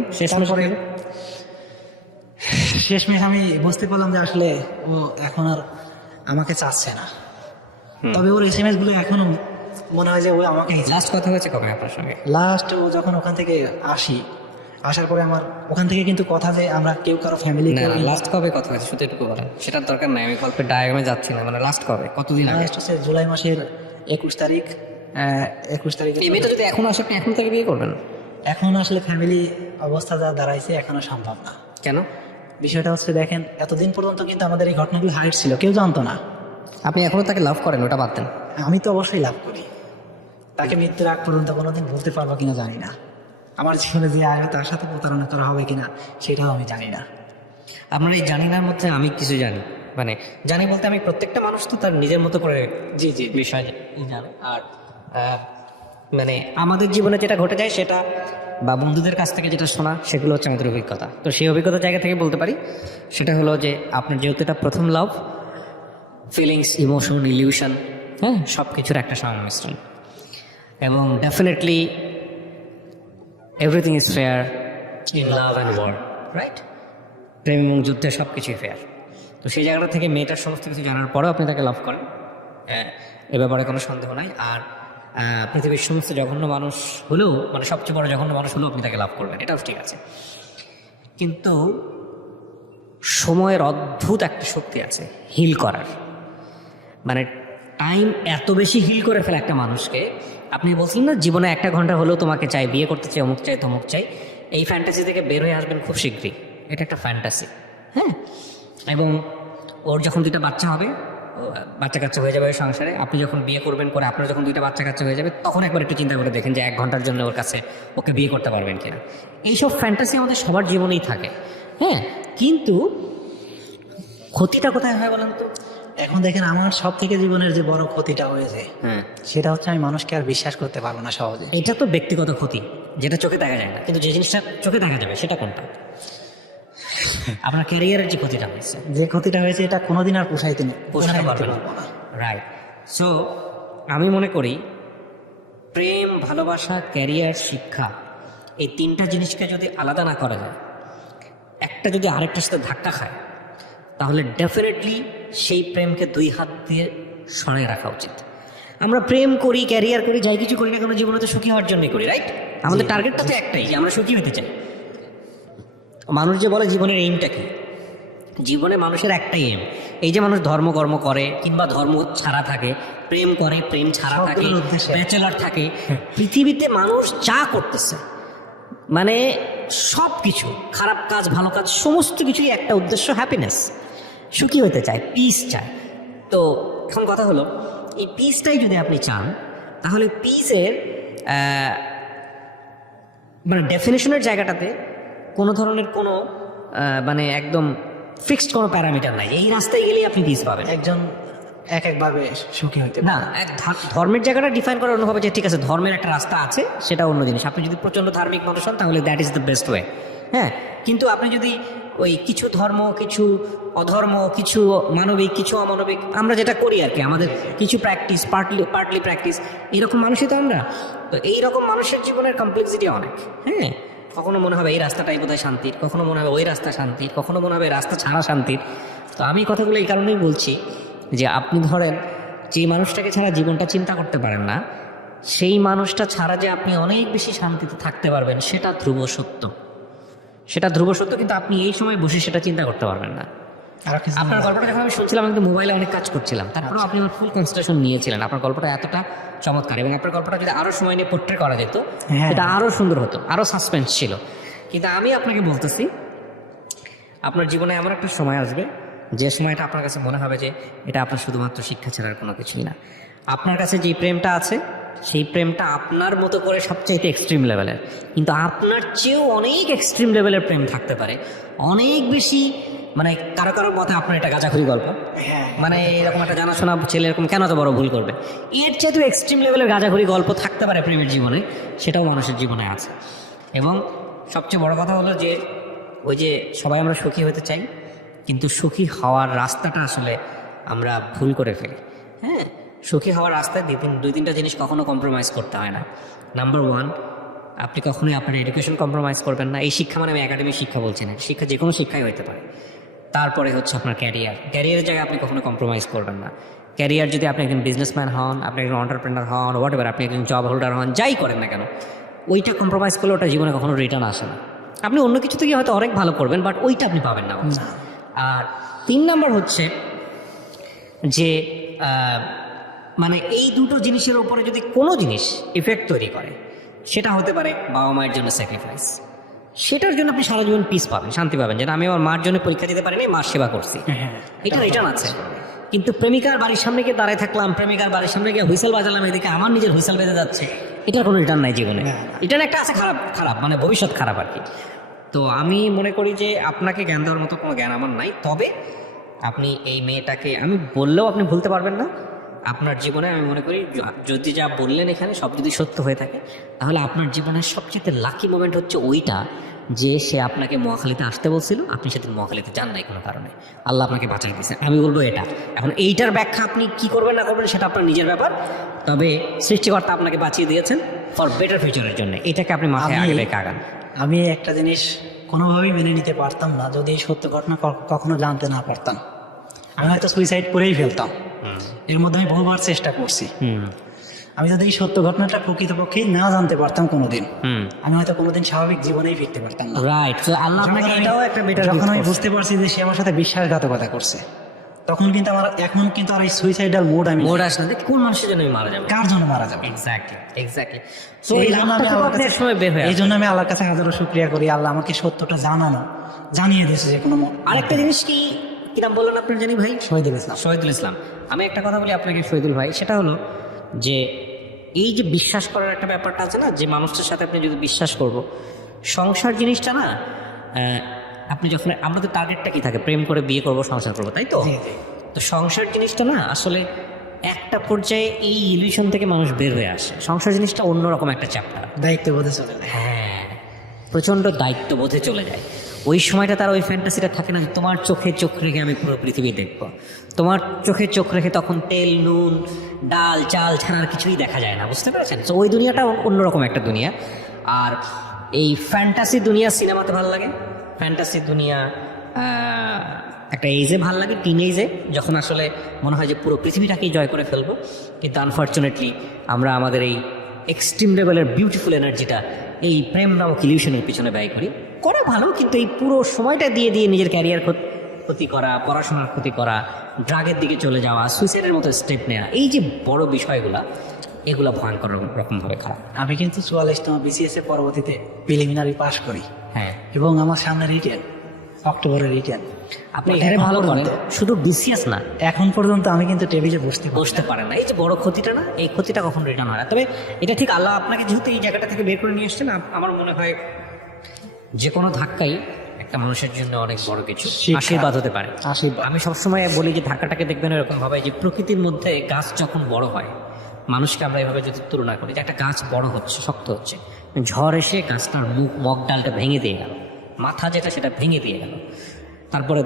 শেষমেশ আমি বুঝতে পারলাম যে আসলে ও এখন আর আমাকে চাচ্ছে না। তবে ওর SMS গুলো এখনো মনে হয় যে ও আমাকে লাস্ট কথা হয়েছে কবে আপনার সঙ্গে? লাস্ট ও যখন ওখান থেকে আসার পরে আমার ওখান থেকে কিন্তু কথা যে আমরা কেউ কারো ফ্যামিলি না, লাস্ট কবে কথা হয়েছে শুধু একটু বলেন। সেটার দরকার নাই, আমি গল্পের ডায়াগ্রামে যাচ্ছি না। মানে লাস্ট কবে, কতদিন আগে? লাস্ট হচ্ছে জুলাই মাসের 21 তারিখ। 21 তারিখে এই মেয়েটা যদি এখন আসে, আপনি এখন থেকে বিয়ে করবেন? এখন আসলে ফ্যামিলি অবস্থা যা দাঁড়াইছে এখনো সম্ভব না। কেন? বিষয়টা হচ্ছে দেখেন, এতদিন পর্যন্ত কিন্তু আমাদের এই ঘটনাগুলো হাইড ছিল, কেউ জানতো না। আপনি এখনো তাকে লাভ করেন, ওটা বাদ দেন। আমি তো অবশ্যই লাভ করি তাকে। মৃত্যুর আগ পর্যন্ত কোনোদিন ভুলতে পারবো কিনা জানি না। আমার জীবনে যে আসবে তার সাথে প্রতারণা করা হবে কিনা সেটাও আমি জানি না। আপনার এই জানিনার মধ্যে আমি কিছু জানি, মানে জানি বলতে আমি প্রত্যেকটা মানুষ তো তার নিজের মতো করে জি জি বিষয় জানে। আর মানে আমাদের জীবনে যেটা ঘটে যায় সেটা, বা বন্ধুদের কাছ থেকে যেটা শোনা, সেগুলো হচ্ছে আমাদের অভিজ্ঞতা। তো সেই অভিজ্ঞতার জায়গা থেকে বলতে পারি, সেটা হলো যে আপনার যেহেতু এটা প্রথম লাভ, ফিলিংস, ইমোশন, ইলিউশন, হ্যাঁ, সব কিছুর একটা সংমিশ্রণ। এবং definitely everything is fair in love and war, right? প্রেম এবং যুদ্ধে সব কিছুই ফেয়ার। তো সেই জায়গাটা থেকে মেয়েটার সমস্ত কিছু জানার পরেও আপনি তাকে লাভ করেন, এ ব্যাপারে কোনো সন্দেহ নাই। আর পৃথিবীর সমস্ত জঘন্য মানুষ হলেও, মানে সবচেয়ে বড় জঘন্য মানুষ হলেও আপনি তাকে লাভ করবেন, এটাও ঠিক আছে। কিন্তু সময়ের অদ্ভুত একটা শক্তি আছে হিল করার। মানে টাইম এত বেশি হিল করে ফেলে একটা মানুষকে। আপনি বলছিলেন না, জীবনে 1 ঘন্টা হলেও তোমাকে চাই, বিয়ে করতে চাই, অমুক চাই, তমুক চাই। এই ফ্যান্টাসি থেকে বের হয়ে আসবেন খুব শীঘ্রই। এটা একটা ফ্যান্টাসি, হ্যাঁ। এবং ওর যখন 2টা বাচ্চা হবে, বাচ্চা কাচ্চা হয়ে যাবে ওই সংসারে, আপনি যখন বিয়ে করবেন, করে আপনার যখন 2টা বাচ্চা কাচ্চা হয়ে যাবে, তখন একবার একটু চিন্তা করে দেখেন যে 1 ঘন্টার জন্য ওর কাছে ওকে বিয়ে করতে পারবেন কিনা। এইসব ফ্যান্টাসি আমাদের সবার জীবনেই থাকে, হ্যাঁ। কিন্তু ক্ষতিটা কোথায় হয় বলেন তো? এখন দেখেন, আমার সব থেকে জীবনের যে বড় ক্ষতিটা হয়েছে, হ্যাঁ, সেটা হচ্ছে আমি মানুষকে আর বিশ্বাস করতে পারবো না সহজে। এটা তো ব্যক্তিগত ক্ষতি, যেটা চোখে দেখা যায় না, কিন্তু যে জিনিসটা চোখে দেখা যাবে সেটা কোনটা? আপনার ক্যারিয়ারের যে ক্ষতিটা হয়েছে, যে ক্ষতিটা হয়েছে, এটা কোনোদিন আর পোষাইতে পারবেন না, রাইট? সো আমি মনে করি প্রেম, ভালোবাসা, ক্যারিয়ার, শিক্ষা, এই 3টা জিনিসকে যদি আলাদা না করা যায়, একটা যদি আরেকটার সাথে ধাক্কা খায়, তাহলে ডেফিনেটলি সেই প্রেমকে 2 হাত দিয়ে সরিয়ে রাখা উচিত। আমরা প্রেম করি, ক্যারিয়ার করি, যাই কিছু করি না কেন, জীবনে তো সুখী হওয়ার জন্যই করি, রাইট? আমাদের টার্গেটটা তো একটাই, যে আমরা সুখী হতে চাই। মানুষ যে বলে জীবনের এইমটা কি, জীবনে মানুষের একটাই এম। এই যে মানুষ ধর্মকর্ম করে কিংবা ধর্ম ছাড়া থাকে, প্রেম করে, প্রেম ছাড়া থাকে, ব্যাচেলার থাকে, পৃথিবীতে মানুষ যা করতেছে, মানে সব কিছু, খারাপ কাজ, ভালো কাজ, সমস্ত কিছুই একটা উদ্দেশ্য, হ্যাপিনেস, সুখী হতে চায়, পিস চায়। তো এখন কথা হলো, এই পিসটাই যদি আপনি চান, তাহলে পিসের মানে ডেফিনেশনের জায়গাটাতে কোনো ধরনের কোনো মানে একদম ফিক্সড কোনো প্যারামিটার নাই। এই রাস্তায় গেলেই আপনি পিস পাবেন। একজন এক একভাবে সুখী হইতে না, এক ধর্মের জায়গাটা ডিফাইন করার অন্যভাবে, যে ঠিক আছে ধর্মের একটা রাস্তা আছে, সেটা অন্য জিনিস। আপনি যদি প্রচণ্ড ধার্মিক মানুষ হন, তাহলে that is the best way, হ্যাঁ। কিন্তু আপনি যদি ওই কিছু ধর্ম, কিছু অধর্ম, কিছু মানবিক, কিছু অমানবিক, আমরা যেটা করি আর কি, আমাদের কিছু প্র্যাকটিস, পার্টলি প্র্যাকটিস, এরকম মানুষই তো আমরা। তো এইরকম মানুষের জীবনের কমপ্লেক্সিটি অনেক, হ্যাঁ। কখনো মনে হবে এই রাস্তাটাই বোধহয় শান্তির, কখনো মনে হবে ওই রাস্তা শান্তির, কখনো মনে হবে রাস্তা ছাড়া শান্তির। তো আমি কথাগুলো এই কারণেই বলছি যে আপনি ধরেন যে মানুষটাকে ছাড়া জীবনটা চিন্তা করতে পারেন না, সেই মানুষটা ছাড়া যে আপনি অনেক বেশি শান্তিতে থাকতে পারবেন, সেটা ধ্রুব সত্য, সেটা ধ্রুব সত্য। কিন্তু আপনি এই সময় বসে সেটা চিন্তা করতে পারবেন না। আপনার গল্পটা যখন আমি শুনছিলাম, আমি তো মোবাইলে অনেক কাজ করছিলাম, তারপরেও আপনি আমার ফুল কনসেন্ট্রেশন নিয়েছিলেন। আপনার গল্পটা এতটা চমৎকার, এবং আপনার গল্পটা যদি আরো সময় নিয়ে পোট্রে করা যেত, এটা আরো সুন্দর হতো, আরো সাসপেন্স ছিল। কিন্তু আমি আপনাকে বলতেছি, আপনার জীবনে এমন একটা সময় আসবে যে সময়টা আপনার কাছে মনে হবে যে এটা আপনার শুধুমাত্র শিক্ষা ছাড়ার কোনো কিছুই না। আপনার কাছে যেই প্রেমটা আছে সেই প্রেমটা আপনার মতো করে সবচাইতে এক্সট্রিম লেভেলের, কিন্তু আপনার চেয়েও অনেক এক্সট্রিম লেভেলের প্রেম থাকতে পারে, অনেক বেশি। মানে কারো কারোর মতে আপনার এটা গাঁজাখুরি গল্প, মানে এরকম একটা জানাশোনা ছেলে এরকম কেন এত বড় ভুল করবে, এর চেয়ে এক্সট্রিম লেভেলের গাঁজাখুরি গল্প থাকতে পারে প্রেমের জীবনে, সেটাও মানুষের জীবনে আছে। এবং সবচেয়ে বড় কথা হলো যে ওই যে সবাই আমরা সুখী হতে চাই, কিন্তু সুখী হওয়ার রাস্তাটা আসলে আমরা ভুল করে ফেলি। হ্যাঁ, সুখী হওয়ার রাস্তায় দুই তিনটা জিনিস কখনো কম্প্রোমাইজ করতে হয় না। নাম্বার ওয়ান, আপনি কখনোই আপনার এডুকেশন কম্প্রোমাইজ করবেন না। এই শিক্ষা মানে আমি একাডেমিক শিক্ষা বলছি না, শিক্ষা যে কোনো শিক্ষাই হতে পারে। তারপরে হচ্ছে আপনার ক্যারিয়ারের জায়গায় আপনি কখনো কম্প্রোমাইজ করবেন না। ক্যারিয়ার যদি আপনি একজন বিজনেসম্যান হন, আপনি একজন এন্টারপ্রেনার হন, হোয়াট এভার, আপনি একজন জব হোল্ডার হন, যাই করেন না কেন, ওইটা কম্প্রোমাইজ করলে ওটা জীবনে কখনো রিটার্ন আসে না। আপনি অন্য কিছু থেকে হয়তো অনেক ভালো করবেন, বাট ওইটা আপনি পাবেন না। আর 3 নাম্বার হচ্ছে যে মানে এই দুটো জিনিসের উপরে যদি কোনো জিনিস ইফেক্ট তৈরি করে, সেটা হতে পারে বাবা মায়ের জন্য স্যাক্রিফাইস। সেটার জন্য আপনি সারা জীবন পিস পাবেন, শান্তি পাবেন, যেটা আমি আমার মার জন্য পরীক্ষা দিতে পারিনি, মার সেবা করছি, এটা রিটার্ন আছে। কিন্তু প্রেমিকার বাড়ির সামনে গিয়ে দাঁড়ায় থাকলাম, প্রেমিকার বাড়ির সামনে গিয়ে হুইসেল বাজালাম, এদিকে আমার নিজের হুইসেল বেজে যাচ্ছে, এটার কোনো রিটার্ন নাই জীবনে। রিটার্ন একটা আছে, খারাপ মানে ভবিষ্যৎ খারাপ আর কি। তো আমি মনে করি যে আপনাকে জ্ঞান দেওয়ার মতো কোনো জ্ঞান আমার নাই, তবে আপনি এই মেয়েটাকে আমি বললেও আপনি ভুলতে পারবেন না। আপনার জীবনে আমি মনে করি যদি যা বললেন এখানে সব যদি সত্য হয়ে থাকে, তাহলে আপনার জীবনের সবচেয়ে লাকি মোমেন্ট হচ্ছে ওইটা যে সে আপনাকে মহাখালীতে আসতে বলছিল, আপনি সেদিন মহাখালীতে যান নাই কোনো কারণে, আল্লাহ আপনাকে বাঁচিয়ে দিয়েছে। আমি বলবো এটা। এখন এইটার ব্যাখ্যা আপনি কি করবেন না করবেন সেটা আপনার নিজের ব্যাপার, তবে সৃষ্টিকর্তা আপনাকে বাঁচিয়ে দিয়েছেন ফর বেটার ফিউচারের জন্য, এটাকে আপনি মাথায় আগে রেখে আগান। আমি একটা জিনিস কোনোভাবেই মেনে নিতে পারতাম না, যদি এই সত্য ঘটনা কখনো জানতে না পারতাম, আমি হয়তো সুইসাইড করেই ফেলতাম। এর মধ্যে আমি বহুবার চেষ্টা করছি। আমি যদি এই সত্য ঘটনাটা প্রকৃতপক্ষেই না জানতে পারতাম কোনোদিন, আমি হয়তো কোনোদিন স্বাভাবিক জীবনেই ফিরতে পারতাম না। রাইট, তো আল্লাহ আপনাকে এটাও একটা বেটার। যখন আমি বুঝতে পারছি যে সে আমার সাথে বিশ্বাসঘাতকতা করছে, তখন কিন্তু আমার এখন কিন্তু আর এই সুইসাইডাল মোড আসে না। কোন মানুষের জন্য মারা যাবে, কার জন্য মারা যাবে। এক্স্যাক্টলি। তো এই জন্য আমি আল্লাহর কাছে হাজারো শুকরিয়া করি, আল্লাহ আমাকে সত্যটা জানিয়ে দিয়েছে। যে কোনো আরেকটা জিনিস কি নাম বললেন আপনার জানি ভাই? শহীদুল ইসলাম। আমি একটা কথা বলি আপনাকে শহীদুল ভাই, সেটা হলো যে এই যে বিশ্বাস করার একটা ব্যাপারটা আছে না, যে মানুষটার সাথে আপনি যদি বিশ্বাস করব, সংসার জিনিসটা না, আপনি যখন আমাদের টার্গেটটা কি থাকে, প্রেম করে বিয়ে করব, সংসার করবো, তাই তো? তো সংসার জিনিসটা না আসলে একটা পর্যায়ে এই ইলিউশন থেকে মানুষ বের হয়ে আসে। সংসার জিনিসটা অন্যরকম একটা চ্যাপ্টার, দায়িত্ববোধে চলে যায়। হ্যাঁ, প্রচণ্ড দায়িত্ববোধে চলে যায়। ওই সময়টা তার ওই ফ্যান্টাসিটা থাকে না যে তোমার চোখে চোখ রেখে আমি পুরো পৃথিবী দেখব। তোমার চোখে চোখ রেখে তখন তেল নুন ডাল চাল ছাড়ার কিছুই দেখা যায় না, বুঝতে পেরেছেন? তো ওই দুনিয়াটা অন্যরকম একটা দুনিয়া। আর এই ফ্যান্টাসি দুনিয়া সিনেমাতে ভালো লাগে, ফ্যান্টাসি দুনিয়া একটা এজে ভালো লাগে, টিন এজে, যখন আসলে মনে হয় যে পুরো পৃথিবীটাকেই জয় করে ফেলবো। কিন্তু আনফর্চুনেটলি আমরা আমাদের এই এক্সট্রিম লেভেলের বিউটিফুল এনার্জিটা এই প্রেম নামক ইলিউশনের পিছনে ব্যয় করা ভালো, কিন্তু এই পুরো সময়টা দিয়ে নিজের ক্যারিয়ার ক্ষতি করা, পড়াশোনার ক্ষতি করা, ড্রাগের দিকে চলে যাওয়া, সুইসাইডের মতো স্টেপ নেওয়া, এই যে বড় বিষয়গুলা, এগুলো ভয়ঙ্কর রকমভাবে খারাপ। আমি কিন্তু 44তম BCS এর পরবর্তীতে প্রিলিমিনারি পাস করি। হ্যাঁ, এবং আমার সামনে রিটেন, অক্টোবরের রিটেন। আপনি এখানে ভালো করেন, শুধু BCS না, এখন পর্যন্ত আমি কিন্তু টেবিলে বসতে পারেন না। এই যে বড় ক্ষতিটা না, এই ক্ষতিটা কখন রিটার্ন হয় না। তবে এটা ঠিক আল্লাহ আপনাকে যেহেতু এই জায়গাটা থেকে বের করে নিয়ে আসছেন, আমার মনে হয় যে কোনো ধাক্কাই একটা মানুষের জন্য অনেক বড় কিছু আশীর্বাদ হতে পারে। আমি সবসময় বলি যে ধাক্কাটাকে দেখবেন এরকম ভাবে, যে প্রকৃতির মধ্যে গাছ যখন বড় হয়, মানুষকে আমরা এভাবে যদি তুলনা করি, যে একটা গাছ বড় হচ্ছে, শক্ত হচ্ছে, ঝড় এসে গাছটার মগ ডালটা ভেঙে দিয়ে গেল, মাথা যেটা সেটা ভেঙে দিয়ে গেল, তারপরে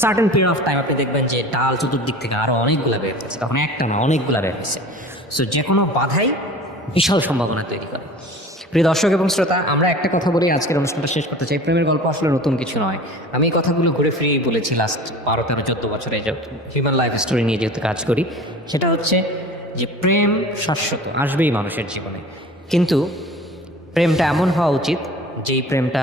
সার্টেন পিরিয়ড অফ টাইম আপনি দেখবেন যে ডাল চতুর্দিক থেকে আরও অনেকগুলো বের হয়েছে, তখন একটা না অনেকগুলো বের হয়েছে। সো যে কোনো বাধাই বিশাল সম্ভাবনা তৈরি করে। প্রিয় দর্শক এবং শ্রোতা, আমরা একটা কথা বলি আজকের অনুষ্ঠানটা শেষ করতে চাই। প্রেমের গল্প আসলে নতুন কিছু নয়, আমি এই কথাগুলো ঘুরে ফিরিয়ে বলেছি লাস্ট 12-13-14 বছরে, যে হিউম্যান লাইফ স্টোরি নিয়ে যেহেতু কাজ করি, সেটা হচ্ছে যে প্রেম শাশ্বত আসবেই মানুষের জীবনে, কিন্তু প্রেমটা এমন হওয়া উচিত যেই প্রেমটা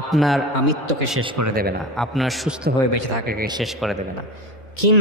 আপনার আমিত্বকে শেষ করে দেবে না, আপনার সুস্থভাবে বেঁচে থাকাকে শেষ করে দেবে না।